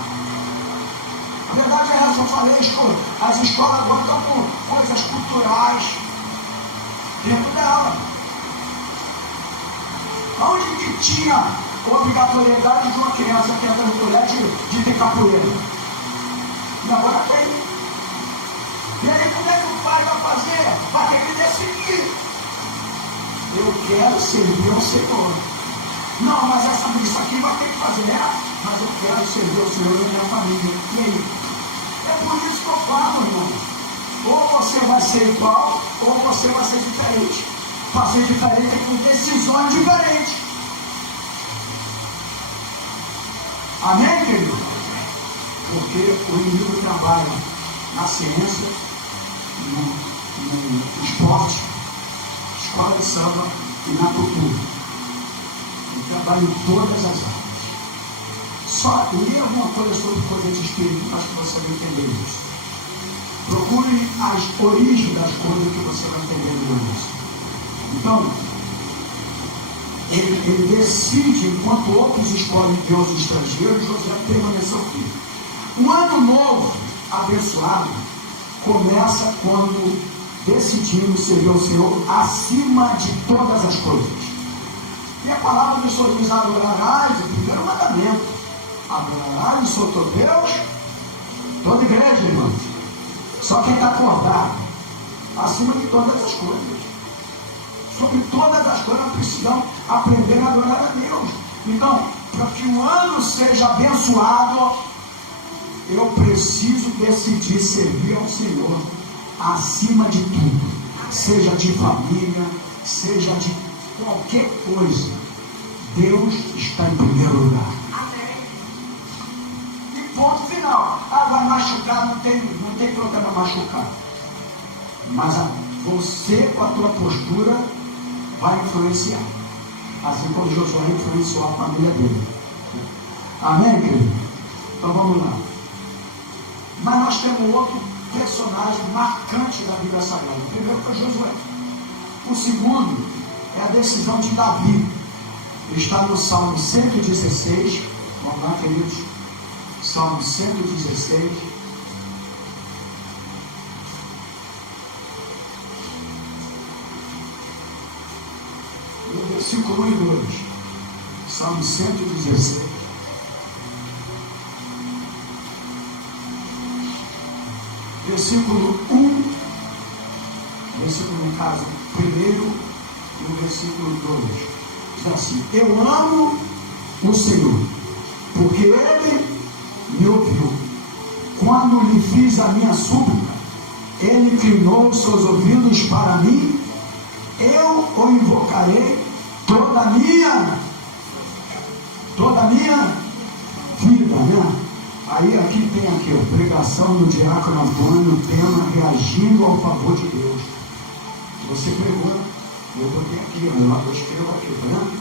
A verdade é essa, eu falei, as escolas agora estão com coisas culturais dentro dela. Onde que tinha obrigatoriedade de uma criança que entra no colégio de ter capoeira? E agora tem. E aí como é que o pai vai fazer? Vai ter que decidir. Eu quero servir ao Senhor. Não, mas isso aqui vai ter que fazer. Mas eu quero servir o Senhor e a minha família. E aí? É por isso que eu falo, irmão. Ou você vai ser igual, ou você vai ser diferente. Para ser diferente é com decisões diferentes. Amém, querido? Porque o inimigo trabalha na ciência, no esporte, escola de samba e na cultura. Ele trabalha em todas as áreas. Só ler alguma coisa sobre o poder de espírito para que você vai entender isso. Procure as origens das coisas que você vai entender isso. Então, ele decide, enquanto outros escolhem deuses estrangeiros, José permaneceu firme. Um ano novo, abençoado, começa quando decidimos servir ao Senhor acima de todas as coisas. E a palavra do Senhor diz: adorarás, o primeiro mandamento. Adorarás o Senhor teu Deus, toda igreja, irmãos. Só quem está acordado, acima de todas as coisas. Sobre todas as coisas, nós precisamos aprender a adorar a Deus. Então, para que o ano seja abençoado, eu preciso decidir servir ao Senhor acima de tudo, seja de família, seja de qualquer coisa. Deus está em primeiro lugar. E ponto final. Vai machucar, não tem problema machucar. Mas você, com a tua postura, vai influenciar. Assim como Josué influenciou a família dele. Amém, querido? Então vamos lá. Mas nós temos outro personagem marcante da Bíblia Sagrada. O primeiro foi Josué. O segundo é a decisão de Davi. Está no Salmo 116. Vamos lá, queridos. Salmo 116. No versículo 1 e 2. Salmo 116. Versículo 1, versículo no caso, primeiro, e o versículo 2, diz assim: eu amo o Senhor, porque Ele me ouviu. Quando lhe fiz a minha súplica, Ele inclinou os seus ouvidos para mim. Eu o invocarei toda a minha vida, né? Aí aqui tem a pregação do diácono Antônio, o tema reagindo ao favor de Deus. Você pregou, eu botei aqui, eu escrevo aqui, tá vendo?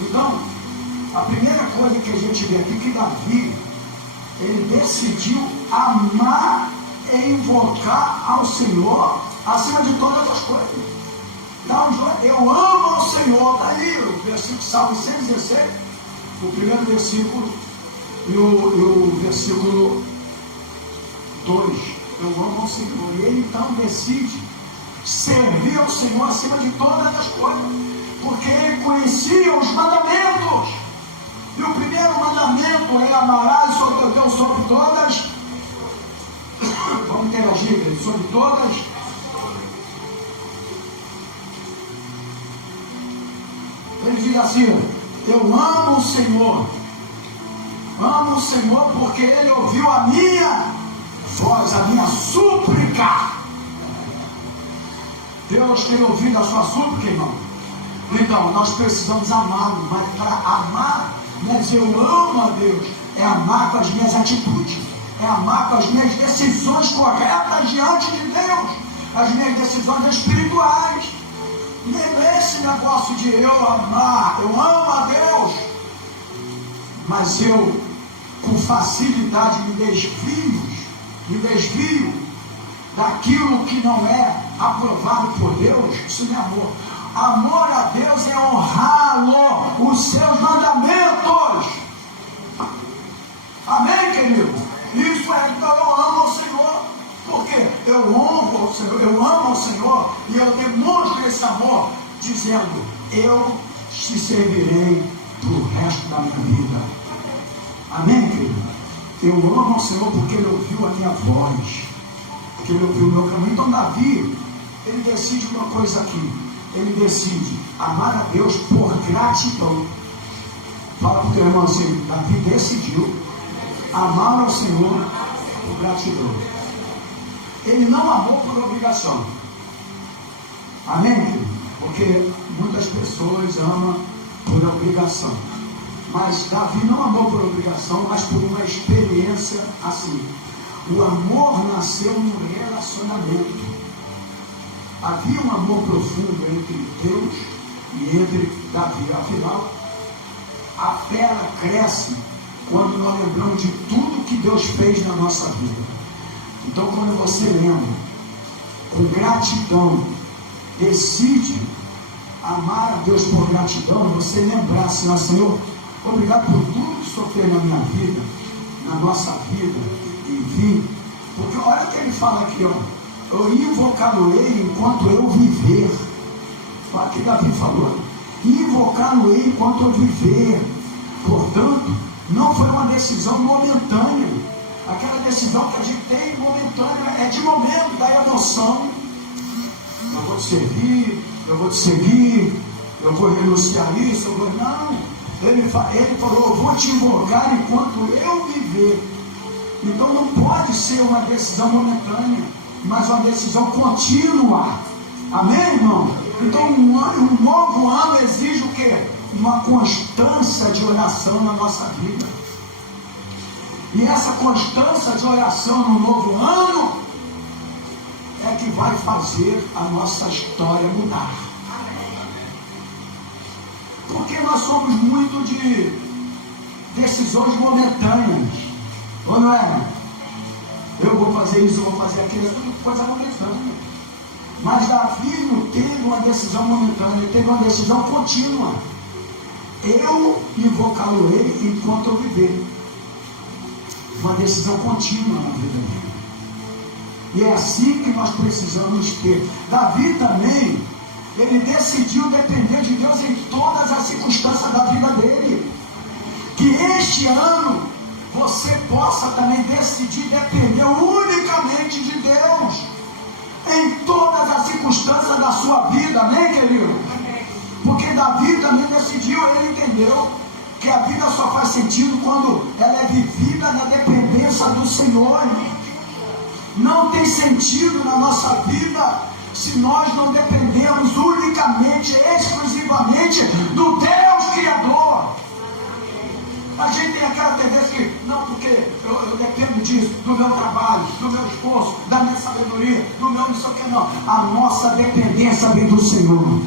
Então, a primeira coisa que a gente vê aqui, que Davi, ele decidiu amar e invocar ao Senhor acima de todas as coisas. Então, eu amo ao Senhor, daí o versículo Salmo 116, o primeiro versículo, e o versículo 2, eu amo ao Senhor. E ele então decide servir ao Senhor acima de todas as coisas, porque ele conhecia os mandamentos. E o primeiro mandamento é: amarás o teu Deus sobre todas. Vamos interagir, sobre todas. Ele diz assim: eu amo o Senhor. Amo o Senhor porque Ele ouviu a minha voz, a minha súplica. Deus tem ouvido a sua súplica, irmão? Então, nós precisamos amá-lo, mas para amar, não é dizer eu amo a Deus, é amar com as minhas atitudes, é amar com as minhas decisões corretas diante de Deus, as minhas decisões espirituais. Não é esse negócio de eu amar, eu amo a Deus, mas eu com facilidade me desvio daquilo que não é aprovado por Deus. Isso não é amor. Amor a Deus é honrá-lo, os seus mandamentos. Amém, querido? Isso é, então eu amo ao Senhor. Por quê? Eu honro ao Senhor, eu amo ao Senhor, e eu demonstro esse amor dizendo: eu te servirei pro resto da minha vida. Amém, querido? Eu amo ao Senhor porque Ele ouviu a minha voz, porque Ele ouviu o meu caminho. Então Davi, ele decide uma coisa aqui: ele decide amar a Deus por gratidão. Fala para o teu irmão assim: Davi decidiu amar ao Senhor por gratidão. Ele não amou por obrigação. Amém? Porque muitas pessoas amam por obrigação. Mas Davi não amou por obrigação, mas por uma experiência assim. O amor nasceu num relacionamento. Havia um amor profundo entre Deus e entre Davi. Afinal, a fé ela cresce quando nós lembramos de tudo que Deus fez na nossa vida. Então, quando você lembra, com gratidão, decide amar a Deus por gratidão, você lembrar assim: Senhor, obrigado por tudo que o Senhor fez na minha vida, na nossa vida, enfim. Porque olha o que ele fala aqui, ó: eu invocá-lo-ei enquanto eu viver. Olha o que Davi falou: invocá-lo-ei enquanto eu viver. Portanto, não foi uma decisão momentânea. Aquela decisão que a gente tem momentânea é de momento, da emoção. Eu vou te servir, eu vou te seguir, eu vou renunciar a isso, eu vou... Não, ele falou: eu vou te invocar enquanto eu viver. Então não pode ser uma decisão momentânea, mas uma decisão contínua. Amém, irmão? Então um novo ano exige o quê? Uma constância de oração na nossa vida. E essa constância de oração no novo ano é que vai fazer a nossa história mudar. Porque nós somos muito de decisões momentâneas, ou não é? Eu vou fazer isso, eu vou fazer aquilo, é tudo coisa momentânea. Mas Davi não teve uma decisão momentânea, ele teve uma decisão contínua. Eu invocá-lo-ei enquanto eu viver. Uma decisão contínua na vida dele. E é assim que nós precisamos ter. Davi também, ele decidiu depender de Deus em todas as circunstâncias da vida dele. Que este ano você possa também decidir depender unicamente de Deus em todas as circunstâncias da sua vida. Amém, querido? Porque Davi também decidiu, ele entendeu que a vida só faz sentido quando ela é vivida na dependência do Senhor. Não tem sentido na nossa vida se nós não dependemos unicamente, exclusivamente do Deus Criador. A gente tem aquela tendência que, não, porque eu dependo disso, do meu trabalho, do meu esforço, da minha sabedoria, do meu não sei o que, não. A nossa dependência vem do Senhor.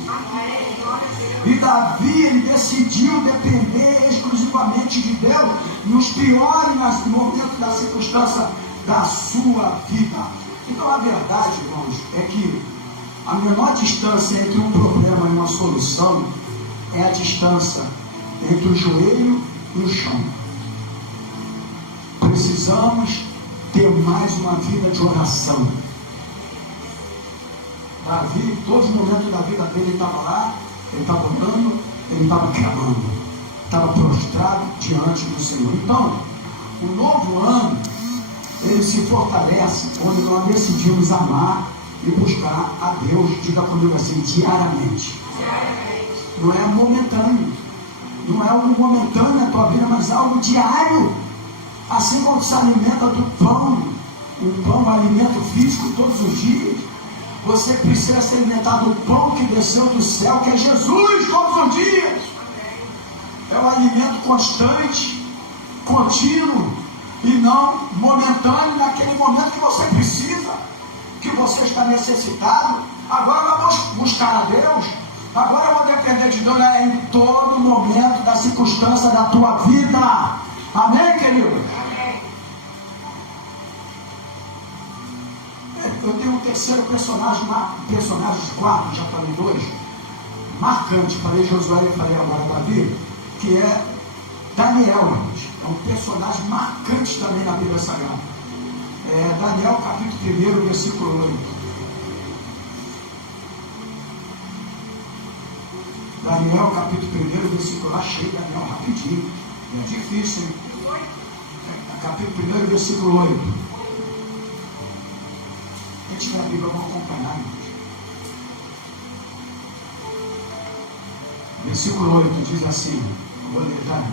E Davi, ele decidiu depender exclusivamente de Deus nos piores momentos da circunstância da sua vida. Então a verdade, irmãos, é que a menor distância entre um problema e uma solução é a distância entre o joelho e o chão. Precisamos ter mais uma vida de oração. Davi, em todos os momentos da vida dele, ele estava lá, ele estava orando, ele estava clamando, estava prostrado diante do Senhor. Então, o novo ano, ele se fortalece quando nós decidimos amar e buscar a Deus. Diga comigo assim: diariamente. Não é momentâneo, não é algo momentâneo na tua vida, mas algo diário. Assim como se alimenta do pão, o pão é um alimento físico todos os dias. Você precisa se alimentar do pão que desceu do céu, que é Jesus, todos os dias. É um alimento constante, contínuo, e não momentâneo, naquele momento que você precisa, que você está necessitado. Agora vamos buscar a Deus, agora eu vou depender de Deus em todo momento da circunstância da tua vida. Amém, querido? Eu tenho um terceiro personagem 4, já falei 2, marcante. Falei Josué e falei agora Davi, que é Daniel. É um personagem marcante também na Bíblia Sagrada. Daniel capítulo 1, versículo 8. Daniel capítulo 1, versículo 8. Achei Daniel rapidinho. É difícil, hein? Capítulo 1, versículo 8. Quem tiver a Bíblia, vamos acompanhar. Versículo 8 diz assim, vou ler, tá?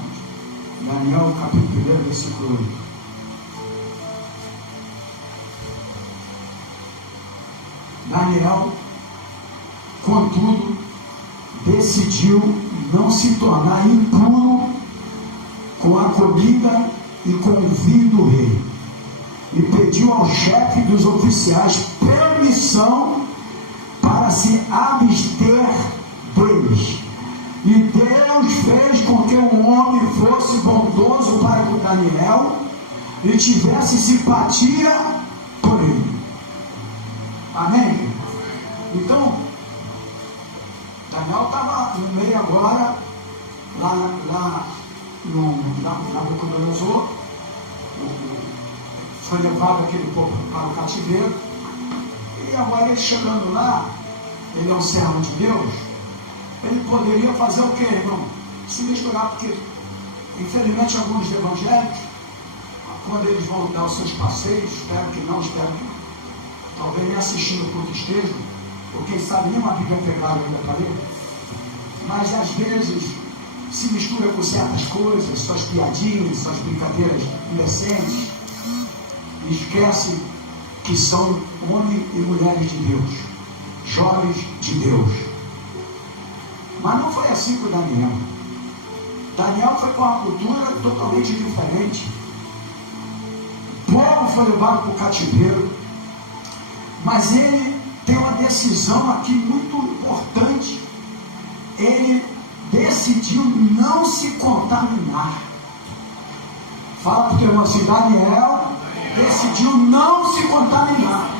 Daniel, capítulo 1, versículo 8. Daniel, contudo, decidiu não se tornar impuro com a comida e com o vinho do rei, e pediu ao chefe dos oficiais permissão para se abster deles. E Deus fez com que o homem fosse bondoso para com Daniel e tivesse simpatia por ele. Amém? Então, Daniel estava no meio agora, lá no Nabucodonosor, foi levado aquele povo para o cativeiro, e agora ele chegando lá, ele é um servo de Deus, ele poderia fazer o que, irmão? Se misturar, porque infelizmente alguns evangélicos, quando eles vão dar os seus passeios, espero que não, talvez nem assistindo o culto estejam, ou quem sabe nem uma Bíblia pegada ainda para ler, mas às vezes se mistura com certas coisas, suas piadinhas, suas brincadeiras indecentes, e esquece que são homens e mulheres de Deus, jovens de Deus. Mas não foi assim com Daniel. Daniel foi com uma cultura totalmente diferente. O povo foi levado para o cativeiro, mas ele tem uma decisão aqui muito importante. Ele decidiu não se contaminar. Fala para o teu irmão assim, Daniel decidiu não se contaminar.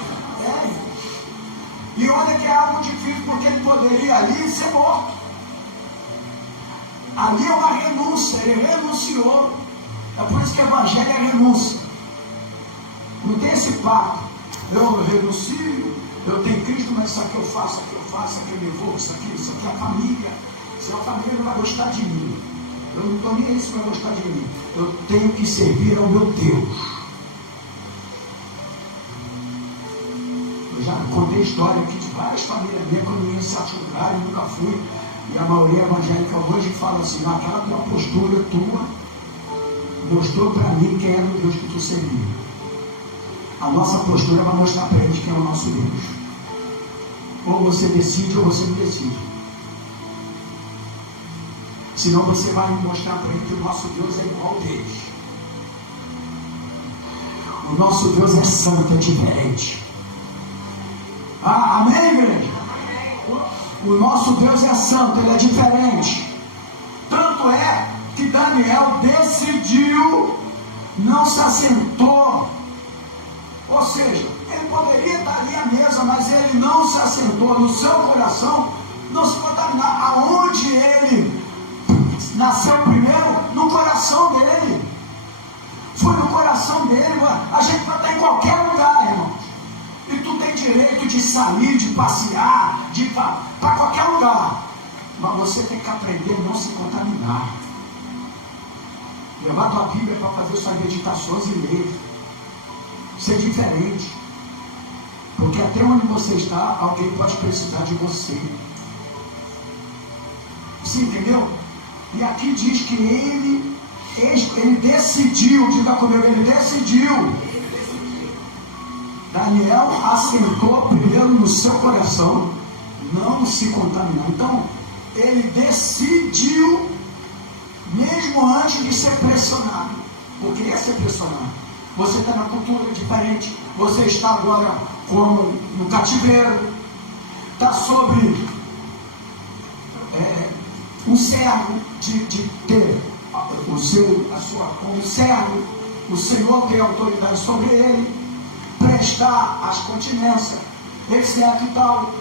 E olha que é algo difícil, porque ele poderia ali ser morto. Ali é uma renúncia, ele renunciou. É por isso que o evangelho é renúncia. Não tem esse papo. Eu renuncio, eu tenho Cristo, mas isso aqui eu faço, isso aqui eu me envolvo, isso aqui é a família. Se a família não vai gostar de mim, eu não estou nem aí se vai gostar de mim. Eu tenho que servir ao meu Deus. Eu já contei história aqui de várias famílias minhas, quando eu ia em certos lugares, nunca fui. E a maioria evangélica hoje fala assim, aquela tua postura tua mostrou para mim quem era o Deus que tu servia. A nossa postura vai mostrar para eles quem é o nosso Deus. Ou você decide ou você não decide. Senão você vai mostrar para eles que o nosso Deus é igual a deles. O nosso Deus é santo, é diferente. Amém, igreja? O nosso Deus é santo, ele é diferente. Tanto é que Daniel decidiu, não se assentou. Ou seja, ele poderia estar ali à mesa, mas ele não se assentou no seu coração, não se contaminar. Aonde ele nasceu primeiro? No coração dele. Foi no coração dele. A gente pode estar em qualquer lugar, irmão. E tu tem direito de sair, de passear, de ir para qualquer lugar. Mas você tem que aprender a não se contaminar. Levar tua Bíblia para fazer suas meditações e ler. Ser diferente. Porque até onde você está, alguém pode precisar de você. Você entendeu? E aqui diz que ele decidiu, diga comigo, ele decidiu. Daniel assentou primeiro no seu coração não se contaminar. Então, ele decidiu, mesmo antes de ser pressionado, porque ia ser pressionado. Você está na cultura diferente, você está agora como no cativeiro, está sobre um servo de ter como servo, o Senhor tem autoridade sobre ele, prestar as continências, etc e tal.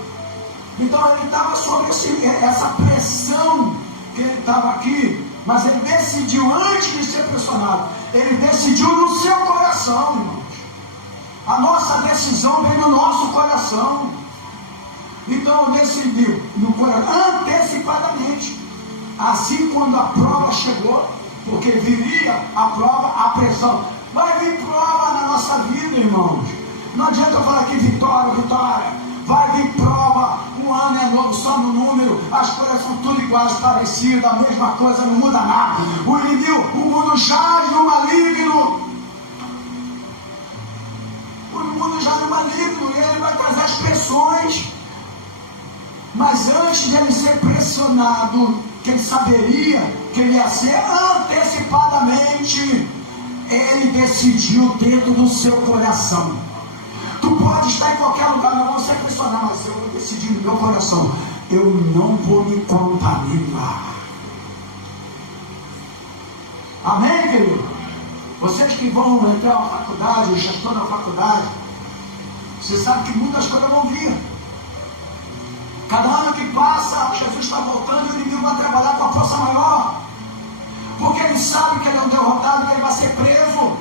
Então ele estava sobre essa pressão que ele estava aqui, mas ele decidiu, antes de ser pressionado, ele decidiu no seu coração, irmãos. A nossa decisão vem no nosso coração. Então decidiu no coração, antecipadamente. Assim, quando a prova chegou, porque viria a prova, a pressão. Vai vir prova na nossa vida, irmãos. Não adianta eu falar aqui vitória, vitória. Vai vir prova, um ano é novo só no número, as coisas são tudo iguais, parecidas, a mesma coisa, não muda nada. O inimigo, o mundo jaz no maligno. O mundo jaz no maligno e ele vai trazer as pressões. Mas antes de ele ser pressionado, que ele saberia que ele ia ser antecipadamente, ele decidiu dentro do seu coração. Tu pode estar em qualquer lugar, não vou ser pressionado, mas eu vou decidir no meu coração, eu não vou me contaminar. Amém, querido? Vocês que vão entrar na faculdade, já estão na faculdade, vocês sabem que muitas coisas vão vir. Cada ano que passa, Jesus está voltando e o inimigo vai trabalhar com a força maior. Porque ele sabe que ele é um derrotado, que ele vai ser preso.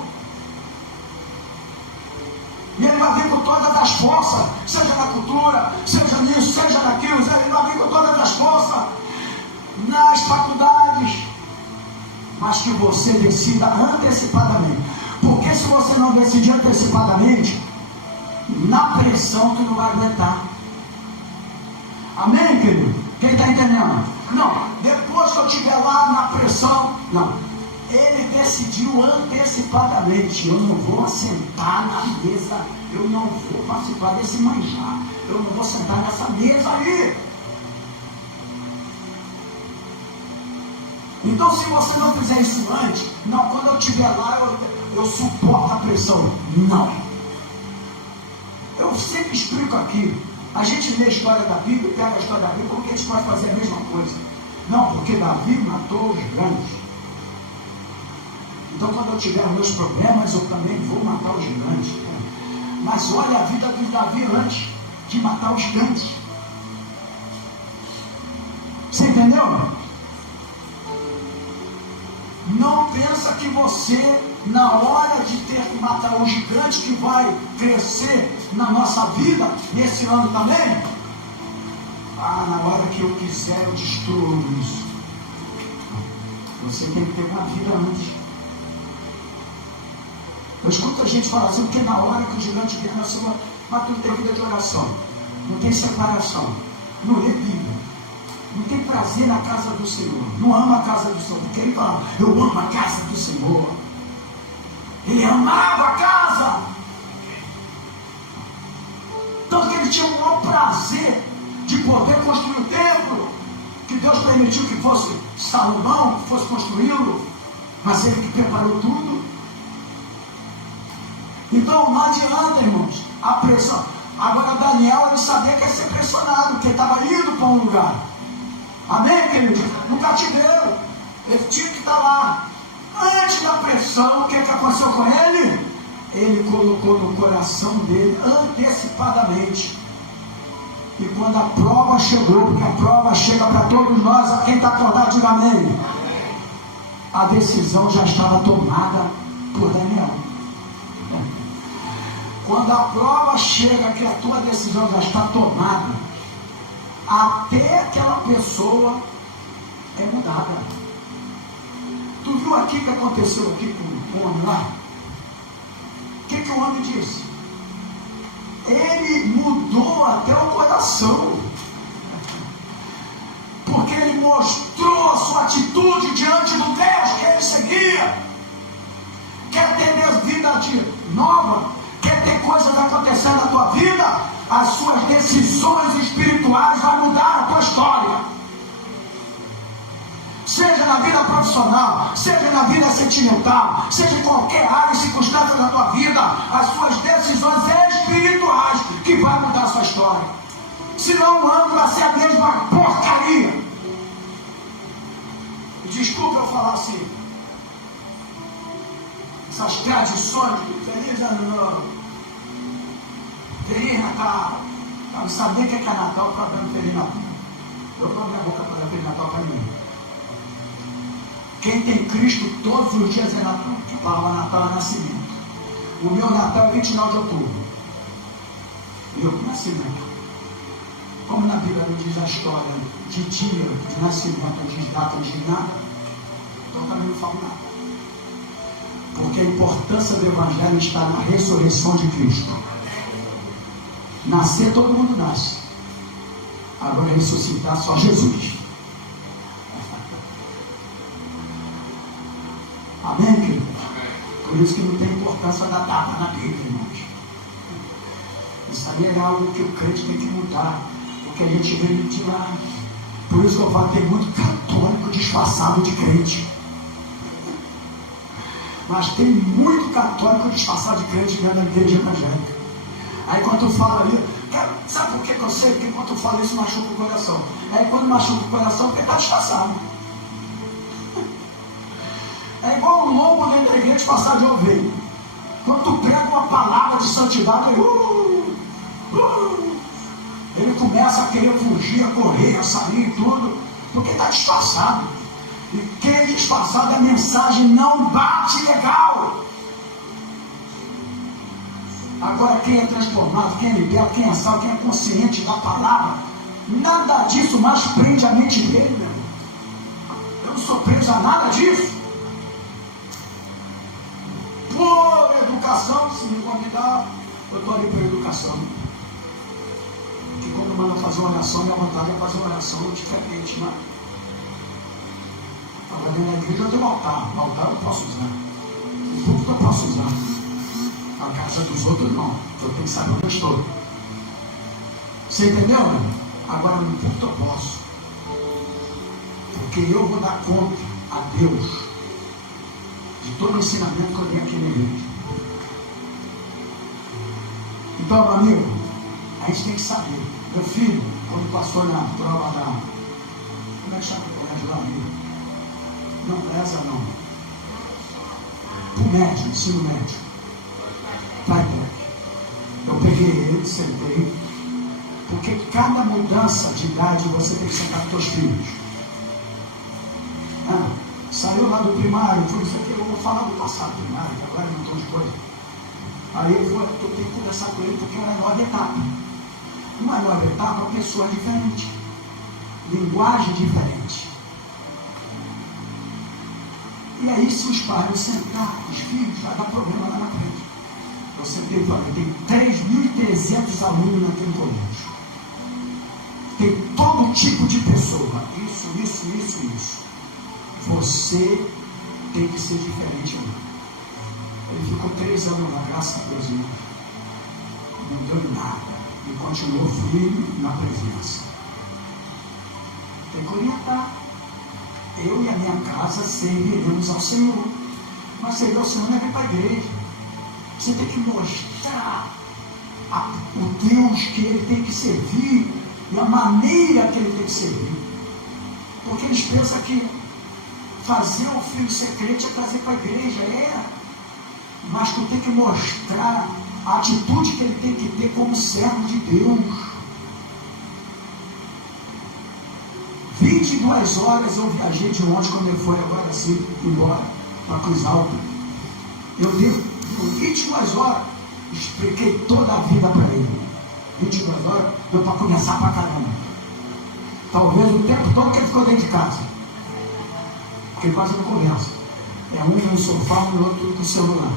E ele vai vir com todas as forças, seja na cultura, seja nisso, seja naquilo, ele vai vir com todas as forças nas faculdades. Mas que você decida antecipadamente. Porque se você não decidir antecipadamente, na pressão tu não vai aguentar. Amém, querido? Quem está entendendo? Não, depois que eu estiver lá na pressão, não. Ele decidiu antecipadamente, eu não vou sentar na mesa, eu não vou participar desse manjar, eu não vou sentar nessa mesa aí. Então, se você não fizer isso antes, não, quando eu estiver lá, eu suporto a pressão. Não. Eu sempre explico aqui. A gente lê a história da Bíblia, pega a história da Bíblia, como que a gente pode fazer a mesma coisa? Não, porque Davi matou os grandes. Então, quando eu tiver meus problemas, eu também vou matar os grandes. Mas olha a vida de Davi antes de matar os grandes. Você entendeu? Não pensa que você, na hora de ter que matar um gigante que vai crescer na nossa vida, nesse ano também, na hora que eu quiser eu destruo isso. Você tem que ter uma vida antes. Eu escuto a gente falar assim, porque na hora que o gigante vier na sua, mas tu não tem vida de oração, não tem separação, não lê Bíblia, não tem prazer na casa do Senhor, não ama a casa do Senhor, porque ele fala, eu amo a casa do Senhor. Ele amava a casa. Tanto que ele tinha o maior prazer de poder construir o templo, que Deus permitiu que fosse Salomão, que fosse construí-lo, mas ele que preparou tudo. Então não adianta, irmãos, a pressão. Agora Daniel, ele sabia que ia ser pressionado, porque ele estava indo para um lugar. Amém, querido? No cativeiro. Ele tinha que estar lá. Antes da pressão, o que aconteceu com ele? Ele colocou no coração dele antecipadamente. E quando a prova chegou, porque a prova chega para todos nós, quem está acordado, diga amém. A decisão já estava tomada por Daniel. Quando a prova chega, que a tua decisão já está tomada, até aquela pessoa é mudada. Tu viu aqui o que aconteceu aqui com o homem lá? O que o homem disse? Ele mudou até o coração, porque ele mostrou a sua atitude diante do Deus que ele seguia. Quer ter vida nova? Quer ter coisas acontecendo na tua vida? As suas decisões espirituais vão mudar a tua história. Seja na vida profissional, seja na vida sentimental, seja em qualquer área e circunstância da tua vida, as suas decisões espirituais que vai mudar a sua história. Senão o ano vai ser a mesma porcaria. Desculpa eu falar assim. Essas tradições de feliz ano novo, feliz Natal. Para não saber o que é Natal, está dando feliz Natal. Eu vou abrir a boca para dar feliz Natal para mim. Quem tem Cristo todos os dias é Natal. A palavra Natal é nascimento. O meu Natal é 29 de outubro. Meu nascimento. Como na Bíblia não diz a história de dia de nascimento, não diz data, não diz nada, então também não falo nada. Porque a importância do Evangelho está na ressurreição de Cristo. Nascer, todo mundo nasce. Agora ressuscitar só Jesus. Amém, querido? Por isso que não tem importância da data na Bíblia, irmãos. Isso aí é algo que o crente tem que mudar, porque a gente vê no diário. Por isso que eu falo, tem muito católico disfarçado de crente. Mas tem muito católico disfarçado de crente dentro da igreja evangélica. Aí quando tu fala ali, sabe por que eu sei? Porque quando tu fala isso machuca o coração. Aí quando machuca o coração, porque está disfarçado. É igual um lobo dentro da igreja disfarçado de ovelha. Quando tu prega uma palavra de santidade, ele começa a querer fugir, a correr, a sair e tudo, porque está disfarçado. E quem é disfarçado, a mensagem não bate legal. Agora quem é transformado, quem é liberto, quem é salvo, quem é consciente da palavra, nada disso mais prende a mente dele, meu irmão. Eu não sou preso a nada disso. Por educação, se me convidar, eu estou ali por educação. Porque quando manda fazer uma oração, minha vontade é fazer uma oração diferente, né? Agora dentro da igreja eu tenho um altar. O altar eu posso usar. O púlpito eu posso usar. A casa dos outros não. Eu tenho que saber onde eu estou. Você entendeu, né? Agora no púlpito eu posso. Porque eu vou dar conta a Deus de todo o ensinamento que eu dei aqui na igreja. Então, meu amigo, a gente tem que saber. Meu filho, quando passou na prova da... Como é que chama o colégio lá, amigo? Não, essa não. Pro médio, ensino médio. Eu peguei ele, sentei. Porque cada mudança de idade você tem que sentar com seus filhos. Saiu lá do primário, foi isso aqui, eu vou falar do passado primário, que agora não estou de coisa. Aí eu tenho que conversar com ele porque era a nova etapa. Uma nova etapa, pessoa diferente. Linguagem diferente. E aí, se os pais não sentar os filhos, vai dar problema lá na frente. Você tem 3.300 alunos naquele colégio. Tem todo tipo de pessoa. Isso. Você tem que ser diferente. Ele ficou 3 anos lá, graças a Deus. Não deu nada. E continuou firme na presença. Tem que orientar. Eu e a minha casa serviremos ao Senhor. Mas servir ao Senhor não é vir para a igreja. Você tem que mostrar o Deus que ele tem que servir e a maneira que ele tem que servir. Porque eles pensam que fazer o filho ser crente é trazer para a igreja, mas tu tem que mostrar a atitude que ele tem que ter como servo de Deus. 22 horas eu viajei de ontem, quando ele foi agora assim, embora para Cruz Alta. Eu dei 22 horas, expliquei toda a vida para ele. 22 horas, deu para conversar para caramba. Talvez o tempo todo que ele ficou dentro de casa. Porque quase não conversa. É um no sofá e o outro no celular.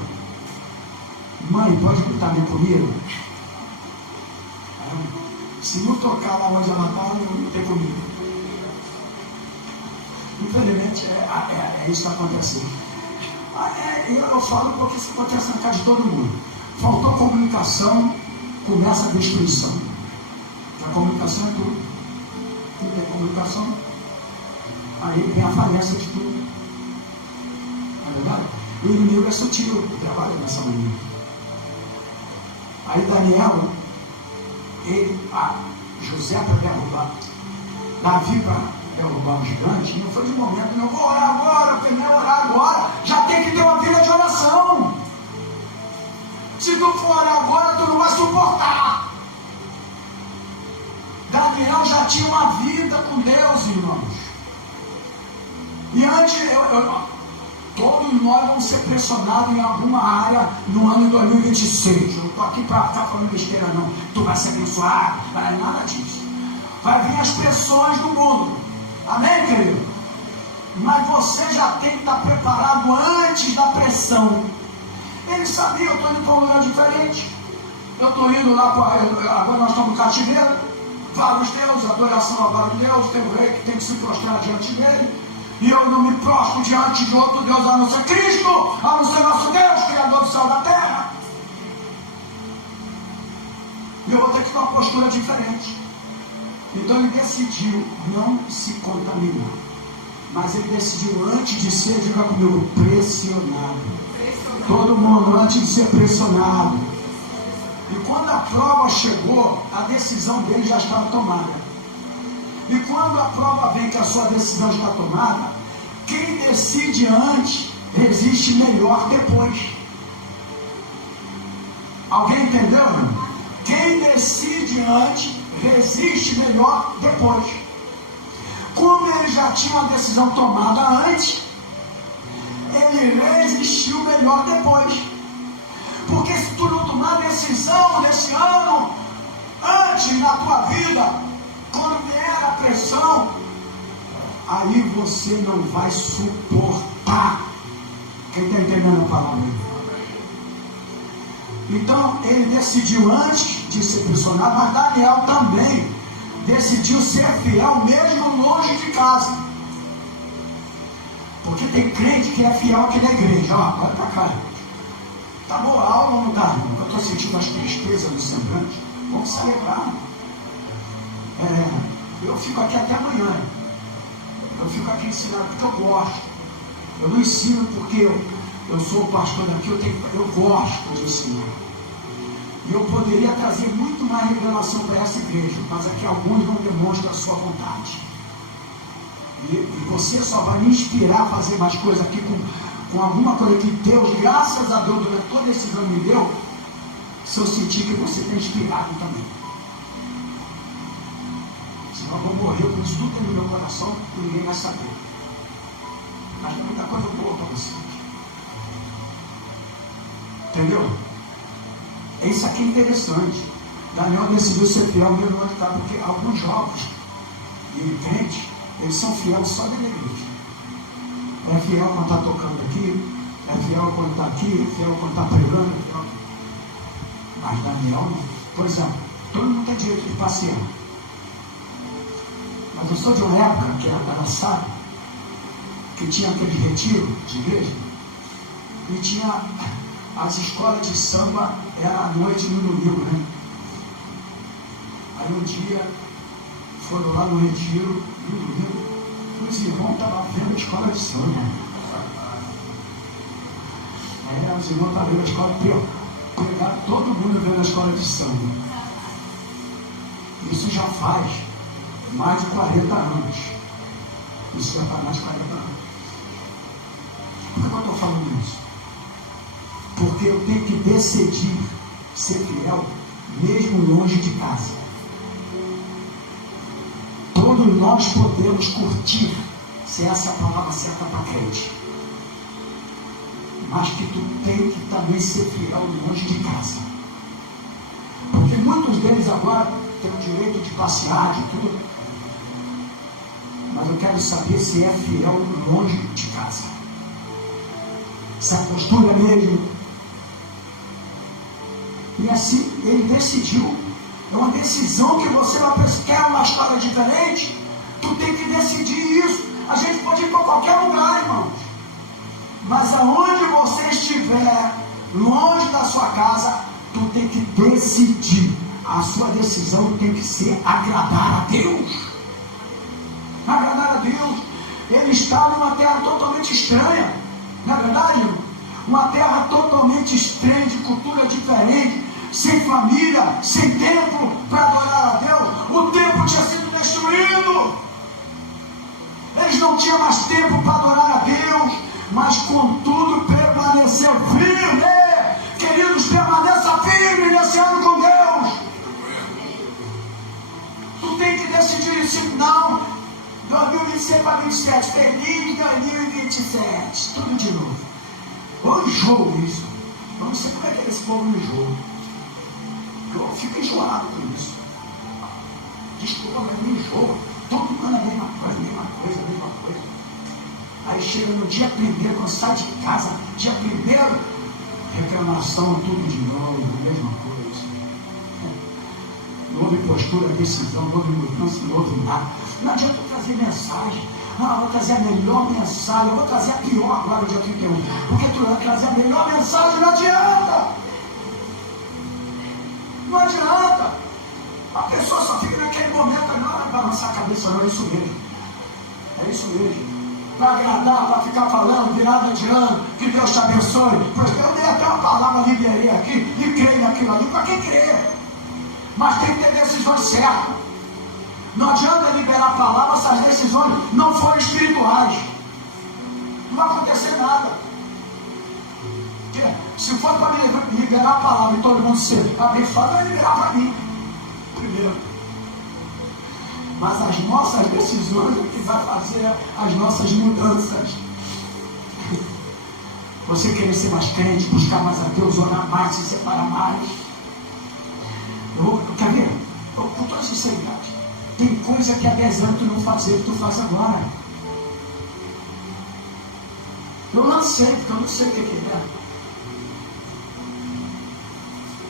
Mãe, pode gritar bem comigo? Se não tocar lá onde ela está, não tem comigo. Infelizmente, é isso que está acontecendo. Eu falo porque isso acontece na casa de todo mundo. Faltou comunicação, começa a destruição. A comunicação é tudo. Não tem comunicação, aí vem a falência de tudo. Não é verdade? O inimigo é sutil, trabalha nessa maneira. Aí Daniel, José para derrubar, Davi para derrubar o gigante, não foi de momento, não vou orar agora, porque não é orar agora, já tem que ter uma vida de oração. Se tu for orar agora, tu não vai suportar. Daniel já tinha uma vida com Deus, irmãos. E antes, todos nós vamos ser pressionados em alguma área no ano de 2026. Eu não estou aqui para estar falando besteira, não. Tu vai ser abençoado, não é nada disso. Vai vir as pressões do mundo. Amém, querido? Mas você já tem que estar preparado antes da pressão. Ele sabia, eu estou indo para um lugar diferente. Eu estou indo lá para. Agora nós estamos no cativeiro. vários deuses, adoração a vários deuses, tem um rei que tem que se prostrar diante dele, e eu não me prostro diante de outro Deus a não ser Cristo, a não ser nosso Deus, Criador do céu e da terra. E eu vou ter que ter uma postura diferente. Então ele decidiu não se contaminar. Mas ele decidiu, antes de ser, diga comigo, pressionado. Todo mundo, antes de ser pressionado. E quando a prova chegou, a decisão dele já estava tomada. E quando a prova vem que a sua decisão está tomada, quem decide antes, resiste melhor depois. Alguém entendeu, irmão? Quem decide antes, resiste melhor depois. Como ele já tinha uma decisão tomada antes, ele resistiu melhor depois. Porque se tu não tomar decisão nesse ano, antes na tua vida, quando vier a pressão, aí você não vai suportar. Quem está entendendo a palavra? Então ele decidiu antes de ser pressionado, mas Daniel também decidiu ser fiel mesmo longe de casa. Porque tem crente que é fiel aqui na igreja. Ó, olha pra cá. Tá boa a aula ou não tá? Eu estou sentindo as tristezas do semblante. Vamos celebrar. Eu fico aqui até amanhã. Eu fico aqui ensinando porque eu gosto. Eu não ensino porque eu sou o pastor daqui, eu gosto de ensinar. E eu poderia trazer muito mais revelação para essa igreja, mas aqui alguns não demonstram a sua vontade. E você só vai me inspirar a fazer mais coisas aqui com alguma coisa que Deus, graças a Deus, durante toda esse ano me deu, se eu sentir que você está inspirado também. Senão eu vou morrer com isso tudo no meu coração e ninguém vai saber. Mas tem muita coisa boa para vocês. Entendeu? Isso aqui é interessante. Daniel decidiu ser fiel mesmo onde está, porque alguns jovens e crentes, eles são fiéis só dentro da igreja. É fiel quando está tocando aqui, é fiel quando está aqui, é fiel quando está pregando, é fiel. Mas Daniel não. Por exemplo, todo mundo tem direito de passear. Mas eu sou de uma época que era palhaçada, que tinha aquele retiro de igreja, e tinha as escolas de samba, era à noite no domingo, né? Aí um dia foram lá no retiro, no domingo, os irmãos estavam vendo a escola de samba. Os irmãos estavam vendo a escola de samba, pegaram todo mundo vendo a escola de samba. Isso já faz mais de 40 anos. Isso já faz mais de 40 anos. Por que eu estou falando isso? Porque eu tenho que decidir ser fiel, mesmo longe de casa. Todos nós podemos curtir, se essa é a palavra certa para crente. Mas que tu tem que também ser fiel longe de casa. Porque muitos deles agora têm o direito de passear, de tudo. Mas eu quero saber se é fiel longe de casa. Se a postura mesmo. E assim ele decidiu. É uma decisão que você vai pensar. Quer uma história diferente? Tu tem que decidir isso. A gente pode ir para qualquer lugar, irmãos. Mas aonde você estiver, longe da sua casa, tu tem que decidir. A sua decisão tem que ser agradar a Deus. Agradar a Deus. Ele está numa terra totalmente estranha. Não é verdade, irmão? Uma terra totalmente estranha, de cultura diferente, sem família, sem templo para adorar a Deus. O templo tinha sido destruído. Eles não tinham mais tempo para adorar a Deus, mas contudo permaneceu firme. Queridos, permaneça firme nesse ano com Deus. Tu tem que decidir isso. Não, 2026 para 2027, feliz 2027, tudo de novo. Eu enjoo isso. Eu não sei como é que esse povo me enjoa. Eu fico enjoado com isso. Desculpa, mas me enjoa. Todo ano a mesma coisa, a mesma coisa, a mesma coisa. Aí chega no dia primeiro, quando sai de casa, dia primeiro, reclamação, tudo de novo, a mesma coisa. Não houve postura, decisão, não houve mudança, não houve nada. Não adianta eu trazer mensagem. Não, eu vou trazer a melhor mensagem. Eu vou trazer a pior agora, dia 31. Porque tu vai trazer a melhor mensagem, não adianta. Não adianta. A pessoa só fica naquele momento, não é para lançar a cabeça, não, é isso mesmo. É isso mesmo. Para agradar, para ficar falando, virada de ano, que Deus te abençoe. Eu dei até uma palavra, liberei aqui, e creio naquilo ali, para quem crê. Mas tem que ter decisões certas. Não adianta liberar a palavra se as decisões não forem espirituais. Não vai acontecer nada. Porque se for para me liberar a palavra e todo mundo ser abençoado, vai liberar para mim. Primeiro. Mas as nossas decisões é que vai fazer as nossas mudanças. Você querer ser mais crente, buscar mais a Deus, orar mais, se separar mais. Quer ver? Com toda sinceridade. Tem coisa que há 10 anos tu não fazia, que tu faz agora. Eu não sei, porque eu não sei o que é.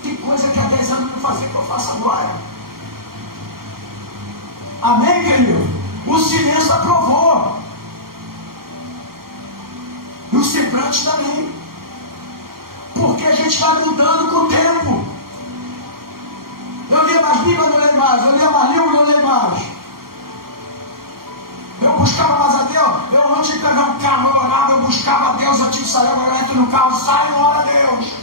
Tem coisa que há 10 anos eu não fazia, que eu faço agora. Amém, querido? O silêncio aprovou. E o semblante também. Porque a gente vai mudando com o tempo. Eu lia mais Bíblia, não leio mais. Eu lia mais livro, não leio mais. Eu buscava mais a Deus. Eu antes de pegar um carro, eu orava, eu buscava a Deus. Eu tinha que sair, eu entro no carro, sai e ora a Deus.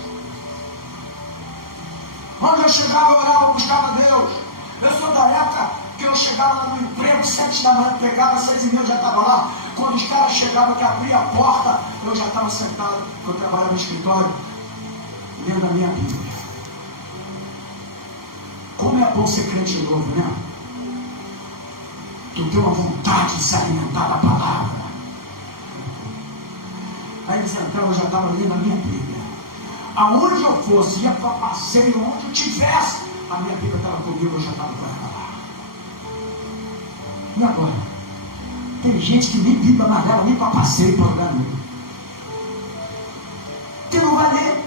Onde eu chegava, eu orava, eu buscava a Deus. Eu sou da época que eu chegava lá no emprego, 7 da manhã, pegava, 6h30 eu já estava lá. Quando os caras chegavam, que abria a porta, eu já estava sentado, eu trabalhava no escritório, lendo a minha Bíblia. Como é bom ser crente novo, né? Tu tem uma vontade de se alimentar da palavra. Aí eles entravam, eu já estava lendo a minha Bíblia. Aonde eu fosse, ia para passeio, onde eu tivesse, a minha Bíblia estava comigo, eu já estava para acabar. E agora? Tem gente que nem Bíblia mais leva, nem para passeio, para lugar nenhum. Que não vai ler.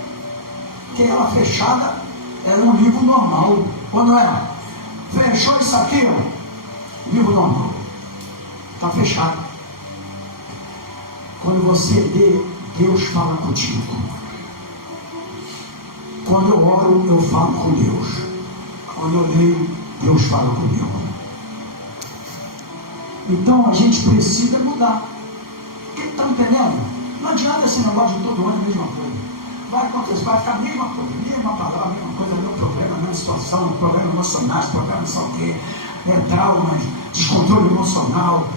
Porque ela fechada é um livro normal. Ou não é? Fechou isso aqui, ó. Livro normal. Está fechado. Quando você lê, Deus fala contigo. Quando eu oro, eu falo com Deus. Quando eu leio, Deus fala comigo. Então a gente precisa mudar. Está entendendo? Não adianta esse negócio de todo ano a mesma coisa. Vai acontecer, vai ficar a mesma coisa, mesma palavra, a mesma coisa, mesmo problema, mesma situação, problema emocional, problema não sei o quê, traumas, descontrole emocional,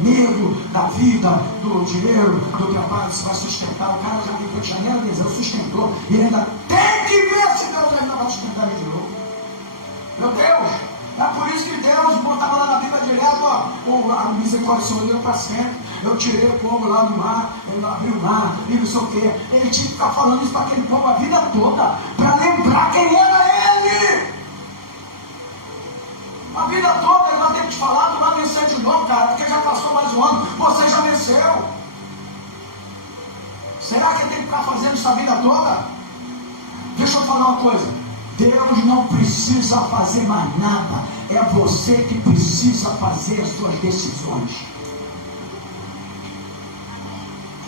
medo da vida, do dinheiro, do trabalho, se vai sustentar. O cara já me janeiro, dezembro, sustentou, e ele ainda tem que ver se Deus ainda vai sustentar ele de novo. Meu Deus! É por isso que Deus botava lá na Bíblia direto, ó, a misericórdia do Senhor para sempre. Eu tirei o povo lá do mar, ele abriu o mar, e não sei o quê. Ele tinha que ficar falando isso para aquele povo a vida toda, para lembrar quem era ele. A vida toda ele vai ter que te falar, tu vai vencer de novo, cara, porque já passou mais um ano, você já venceu. Será que ele tem que ficar fazendo isso a vida toda? Deixa eu falar uma coisa. Deus não precisa fazer mais nada. É você que precisa fazer as suas decisões.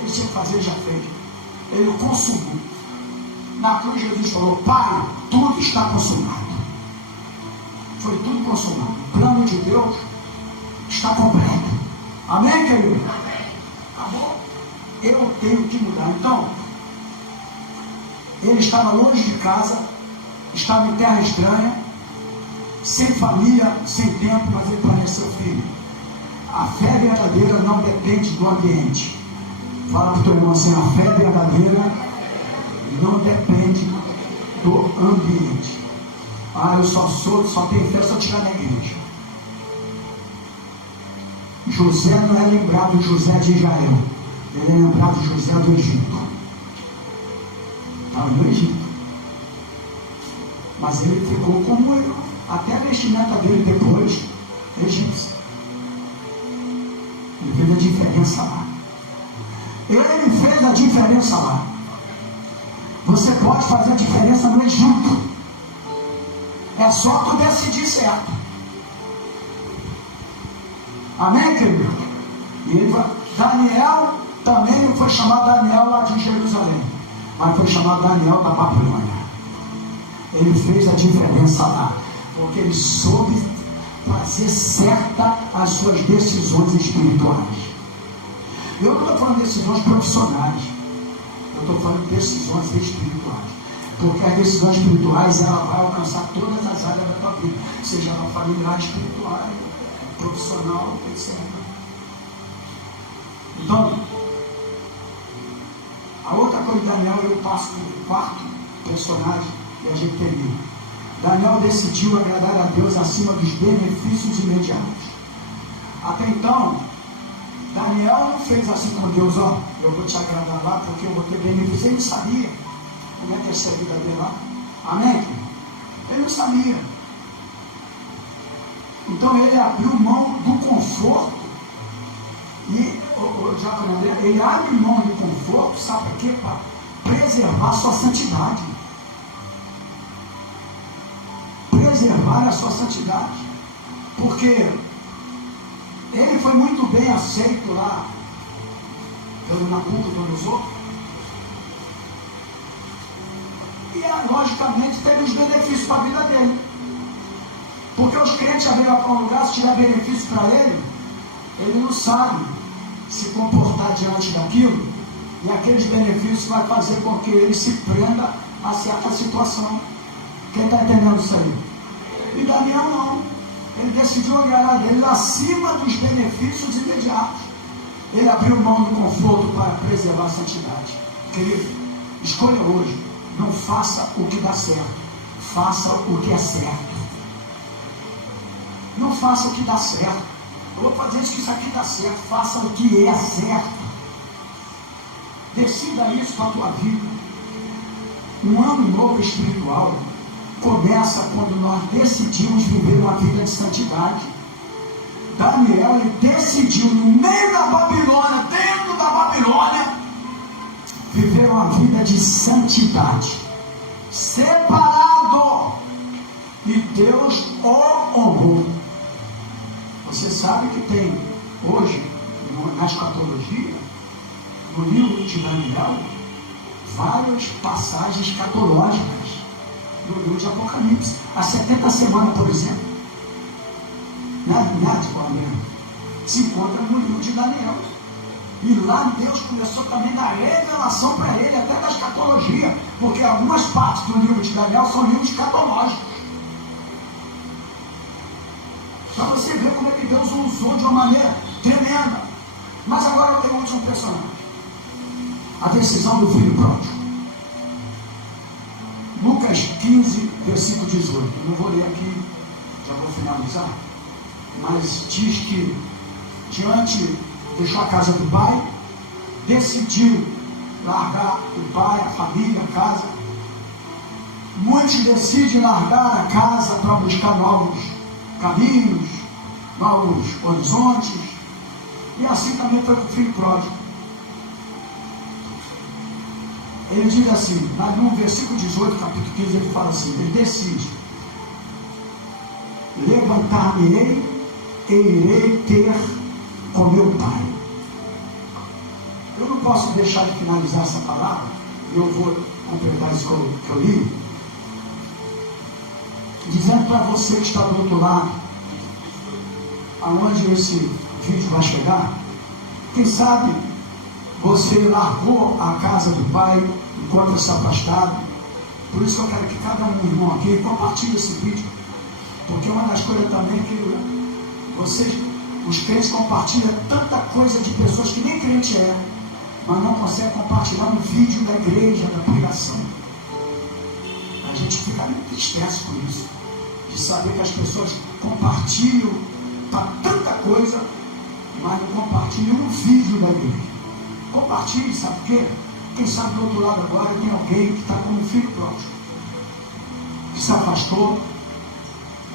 Ele tinha que fazer, já fez. Ele consumiu. Na cruz Jesus falou: Pai, tudo está consumado. Foi tudo consumado. O plano de Deus está completo. Amém, querido? Acabou. Eu tenho que mudar. Então, ele estava longe de casa, estava em terra estranha, sem família, sem tempo, mas ele planejou filho. A fé verdadeira não depende do ambiente. Fala para o teu irmão assim: a fé verdadeira não depende do ambiente. Ah, eu só tenho fé se eu estiver na igreja. José não é lembrado de José de Israel, ele é lembrado de José do Egito. Estava no Egito. Mas ele ficou como eu, até a vestimenta dele depois, egípcio. Ele fez a diferença lá. Ele fez a diferença lá. Você pode fazer a diferença no Egito. É só tu decidir certo. Amém, querido? E Daniel também não foi chamado Daniel lá de Jerusalém, mas foi chamado Daniel da Babilônia. Ele fez a diferença lá, porque ele soube fazer certa as suas decisões espirituais. Eu não estou falando de decisões profissionais, eu estou falando de decisões espirituais, porque as decisões espirituais ela vai alcançar todas as áreas da tua vida, seja na familiar, espiritual, profissional, etc. Então, a outra coisa de Daniel, eu passo para o quarto personagem e a gente termina. Daniel decidiu agradar a Deus acima dos benefícios imediatos. Até então, Daniel não fez assim com Deus, ó, eu vou te agradar lá porque eu vou ter benefício. Ele não sabia como é que é essa vida dele lá. Amém? Ele não sabia. Então ele abriu mão do conforto. E ele abre mão do conforto, sabe para quê? Para preservar a sua santidade. Preservar a sua santidade. Porque ele foi muito bem aceito lá pelo Nabucodonosor. E logicamente teve os benefícios para a vida dele. Porque os crentes abriram para um lugar, se tiver benefício para ele não sabe se comportar diante daquilo, e aqueles benefícios vai fazer com que ele se prenda a certa situação. Quem está entendendo isso aí? E Daniel não. Ele decidiu agradar a Deus acima dos benefícios imediatos. Ele abriu mão do conforto para preservar a santidade. Querido, escolha hoje. Não faça o que dá certo. Faça o que é certo. Não faça o que dá certo. Eu vou fazer isso que isso aqui dá certo. Faça o que é certo. Decida isso para a tua vida. Um ano novo espiritual começa quando nós decidimos viver uma vida de santidade. Daniel, ele decidiu no meio da Babilônia, dentro da Babilônia, viver uma vida de santidade, separado, e Deus o honrou. Você sabe que tem hoje na escatologia, no livro de Daniel, várias passagens escatológicas do livro de Apocalipse. As 70 semanas, por exemplo, se encontra no livro de Daniel. E lá Deus começou também a dar revelação para ele, até da escatologia, porque algumas partes do livro de Daniel são livros escatológicos. Para você ver como é que Deus o usou de uma maneira tremenda. Mas agora eu tenho um último personagem. A decisão do filho pródigo. Lucas 15, versículo 18. Eu não vou ler aqui, já vou finalizar. Mas diz que deixou a casa do pai, decidiu largar o pai, a família, a casa. Muitos decidem largar a casa para buscar novos caminhos, novos horizontes. E assim também foi com o filho pródigo. Ele diz assim, no versículo 18, capítulo 15, ele fala assim, ele decide: levantar-me-ei e irei ter com meu pai. Eu não posso deixar de finalizar essa palavra, e eu vou completar isso que eu li, dizendo para você que está do outro lado, aonde esse vídeo vai chegar, quem sabe você largou a casa do pai, encontra-se afastado. Por isso que eu quero que cada um irmão aqui compartilhe esse vídeo, porque uma das coisas também é que vocês, os crentes, compartilham tanta coisa de pessoas que nem crente é, mas não conseguem compartilhar um vídeo da igreja, da pregação. A gente fica muito tristece com isso, de saber que as pessoas compartilham para tanta coisa, mas não compartilham um vídeo da igreja. Compartilhe, sabe por quê? Quem sabe do outro lado agora tem alguém que está como um filho pródigo, que se afastou,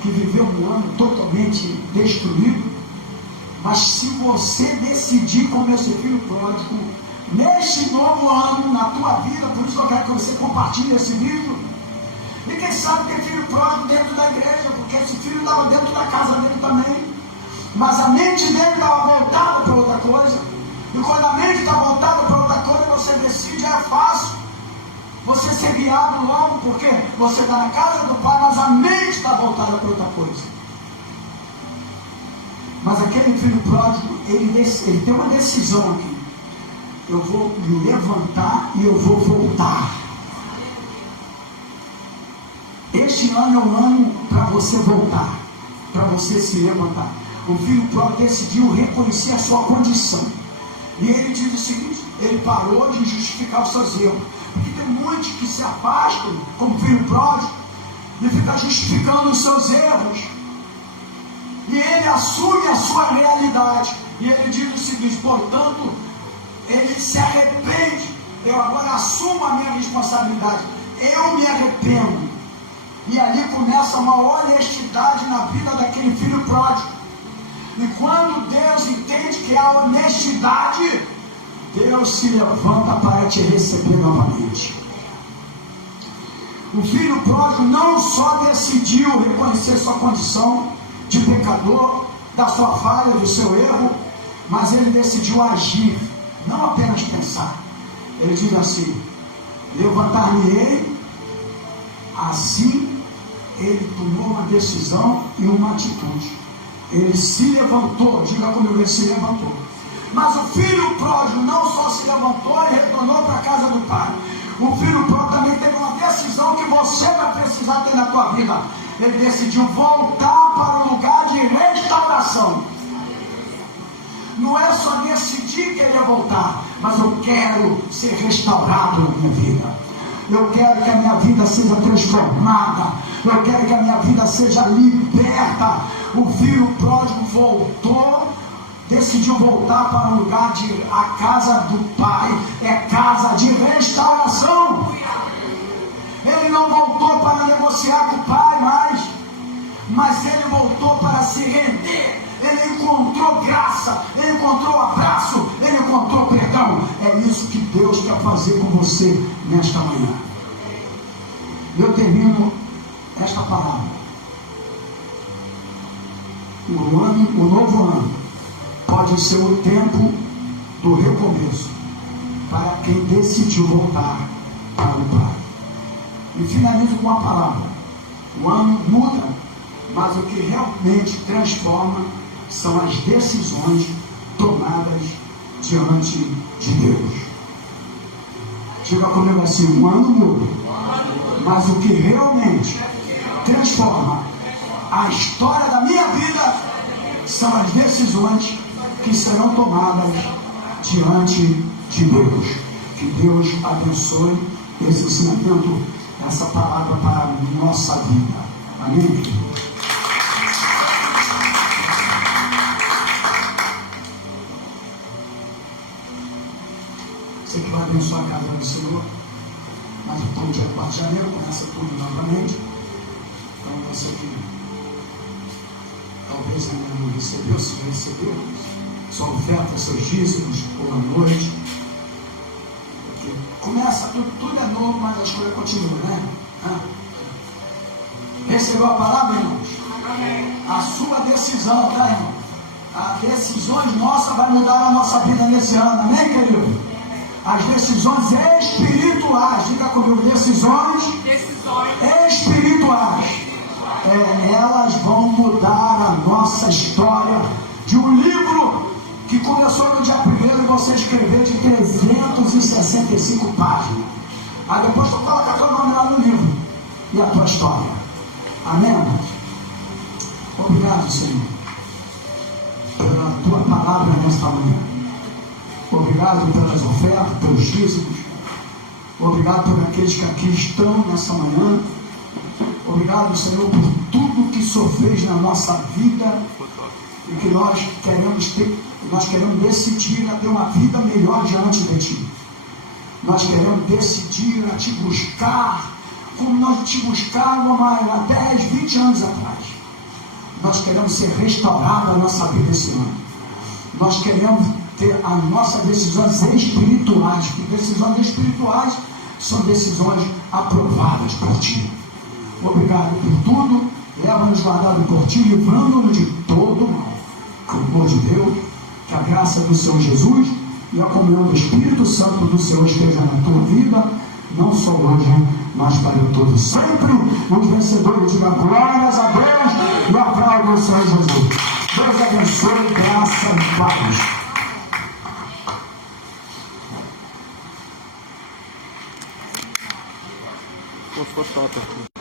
que viveu um ano totalmente destruído. Mas se você decidir como esse filho pródigo, neste novo ano, na tua vida, por isso que eu quero que você compartilhe esse vídeo, e quem sabe tem filho pródigo dentro da igreja, porque esse filho estava dentro da casa dele também. Mas a mente dele estava voltada para outra coisa. E quando a mente está voltada para outra coisa, você decide, é fácil você ser guiado logo, porque você está na casa do Pai, mas a mente está voltada para outra coisa. Mas aquele filho pródigo, ele tem uma decisão aqui. Eu vou me levantar e eu vou voltar. Este ano é um ano para você voltar, para você se levantar. O filho pródigo decidiu reconhecer a sua condição. E ele diz o seguinte: ele parou de justificar os seus erros. Porque tem muitos que se afastam, como filho pródigo, e ficam justificando os seus erros. E ele assume a sua realidade. E ele diz o seguinte: portanto, ele se arrepende. Eu agora assumo a minha responsabilidade. Eu me arrependo. E ali começa uma honestidade na vida daquele filho pródigo. E quando Deus entende que há honestidade, Deus se levanta para te receber novamente. O filho pródigo não só decidiu reconhecer sua condição de pecador, da sua falha, do seu erro, mas ele decidiu agir, não apenas pensar. Ele diz assim: levantar-me-ei. Assim ele tomou uma decisão e uma atitude. Ele se levantou, diga comigo, ele se levantou. Mas o filho pródigo não só se levantou e retornou para a casa do pai. O filho pródigo também teve uma decisão que você vai precisar ter na tua vida. Ele decidiu voltar para o lugar de restauração. Não é só decidir que ele ia voltar, mas eu quero ser restaurado na minha vida. Eu quero que a minha vida seja transformada. Eu quero que a minha vida seja liberta. O filho pródigo voltou, decidiu voltar para o lugar de a casa do pai. É casa de restauração. Ele não voltou para negociar com o pai mas ele voltou para se render. Ele encontrou graça, ele encontrou abraço, ele encontrou perdão. É isso que Deus quer fazer com você nesta manhã. Eu termino esta palavra. O novo ano pode ser o tempo do recomeço para quem decidiu voltar para o Pai. E finalizo com uma palavra: o ano muda, mas o que realmente transforma são as decisões tomadas diante de Deus. Diga comigo assim: o ano muda, mas o que realmente transforma a história da minha vida são as decisões que serão tomadas diante de Deus. Que Deus abençoe esse ensinamento, essa palavra para a nossa vida. Amém? Você que vai abençoar a casa do Senhor. Mas então, dia 4 de janeiro, começa tudo novamente. Então, você que talvez ainda não recebeu, se recebeu, sua oferta, seus dízimos, boa noite. Porque começa tudo é novo, mas a escolha continua, né? Recebeu a palavra, irmãos? A sua decisão, tá, irmão? As decisões nossas vai mudar a nossa vida nesse ano, amém, querido? As decisões espirituais, diga comigo, decisões espirituais. Elas vão mudar a nossa história de um livro que começou no dia 1º e você escreveu de 365 páginas. Aí depois tu coloca teu nome lá no livro e a tua história. Amém? Obrigado, Senhor, pela tua palavra nesta manhã. Obrigado pelas ofertas, pelos dízimos. Obrigado por aqueles que aqui estão nessa manhã. Obrigado, Senhor, por tudo que o Senhor fez na nossa vida e que nós queremos decidir a ter uma vida melhor diante de Ti. Nós queremos decidir a Te buscar como nós Te buscávamos há 10, 20 anos atrás. Nós queremos ser restaurados a nossa vida esse ano. Nós queremos ter as nossas decisões espirituais, que decisões espirituais são decisões aprovadas por Ti. Obrigado por tudo. Leva-nos guardado por ti, livrando-nos de todo mal. Com o amor de Deus, que a graça do Senhor Jesus e a comunhão do Espírito Santo do Senhor esteja na tua vida, não só hoje, mas para todo sempre. Os vencedores digam glórias a Deus e aplaudam o Senhor Jesus. Deus abençoe, graça e paz. Posso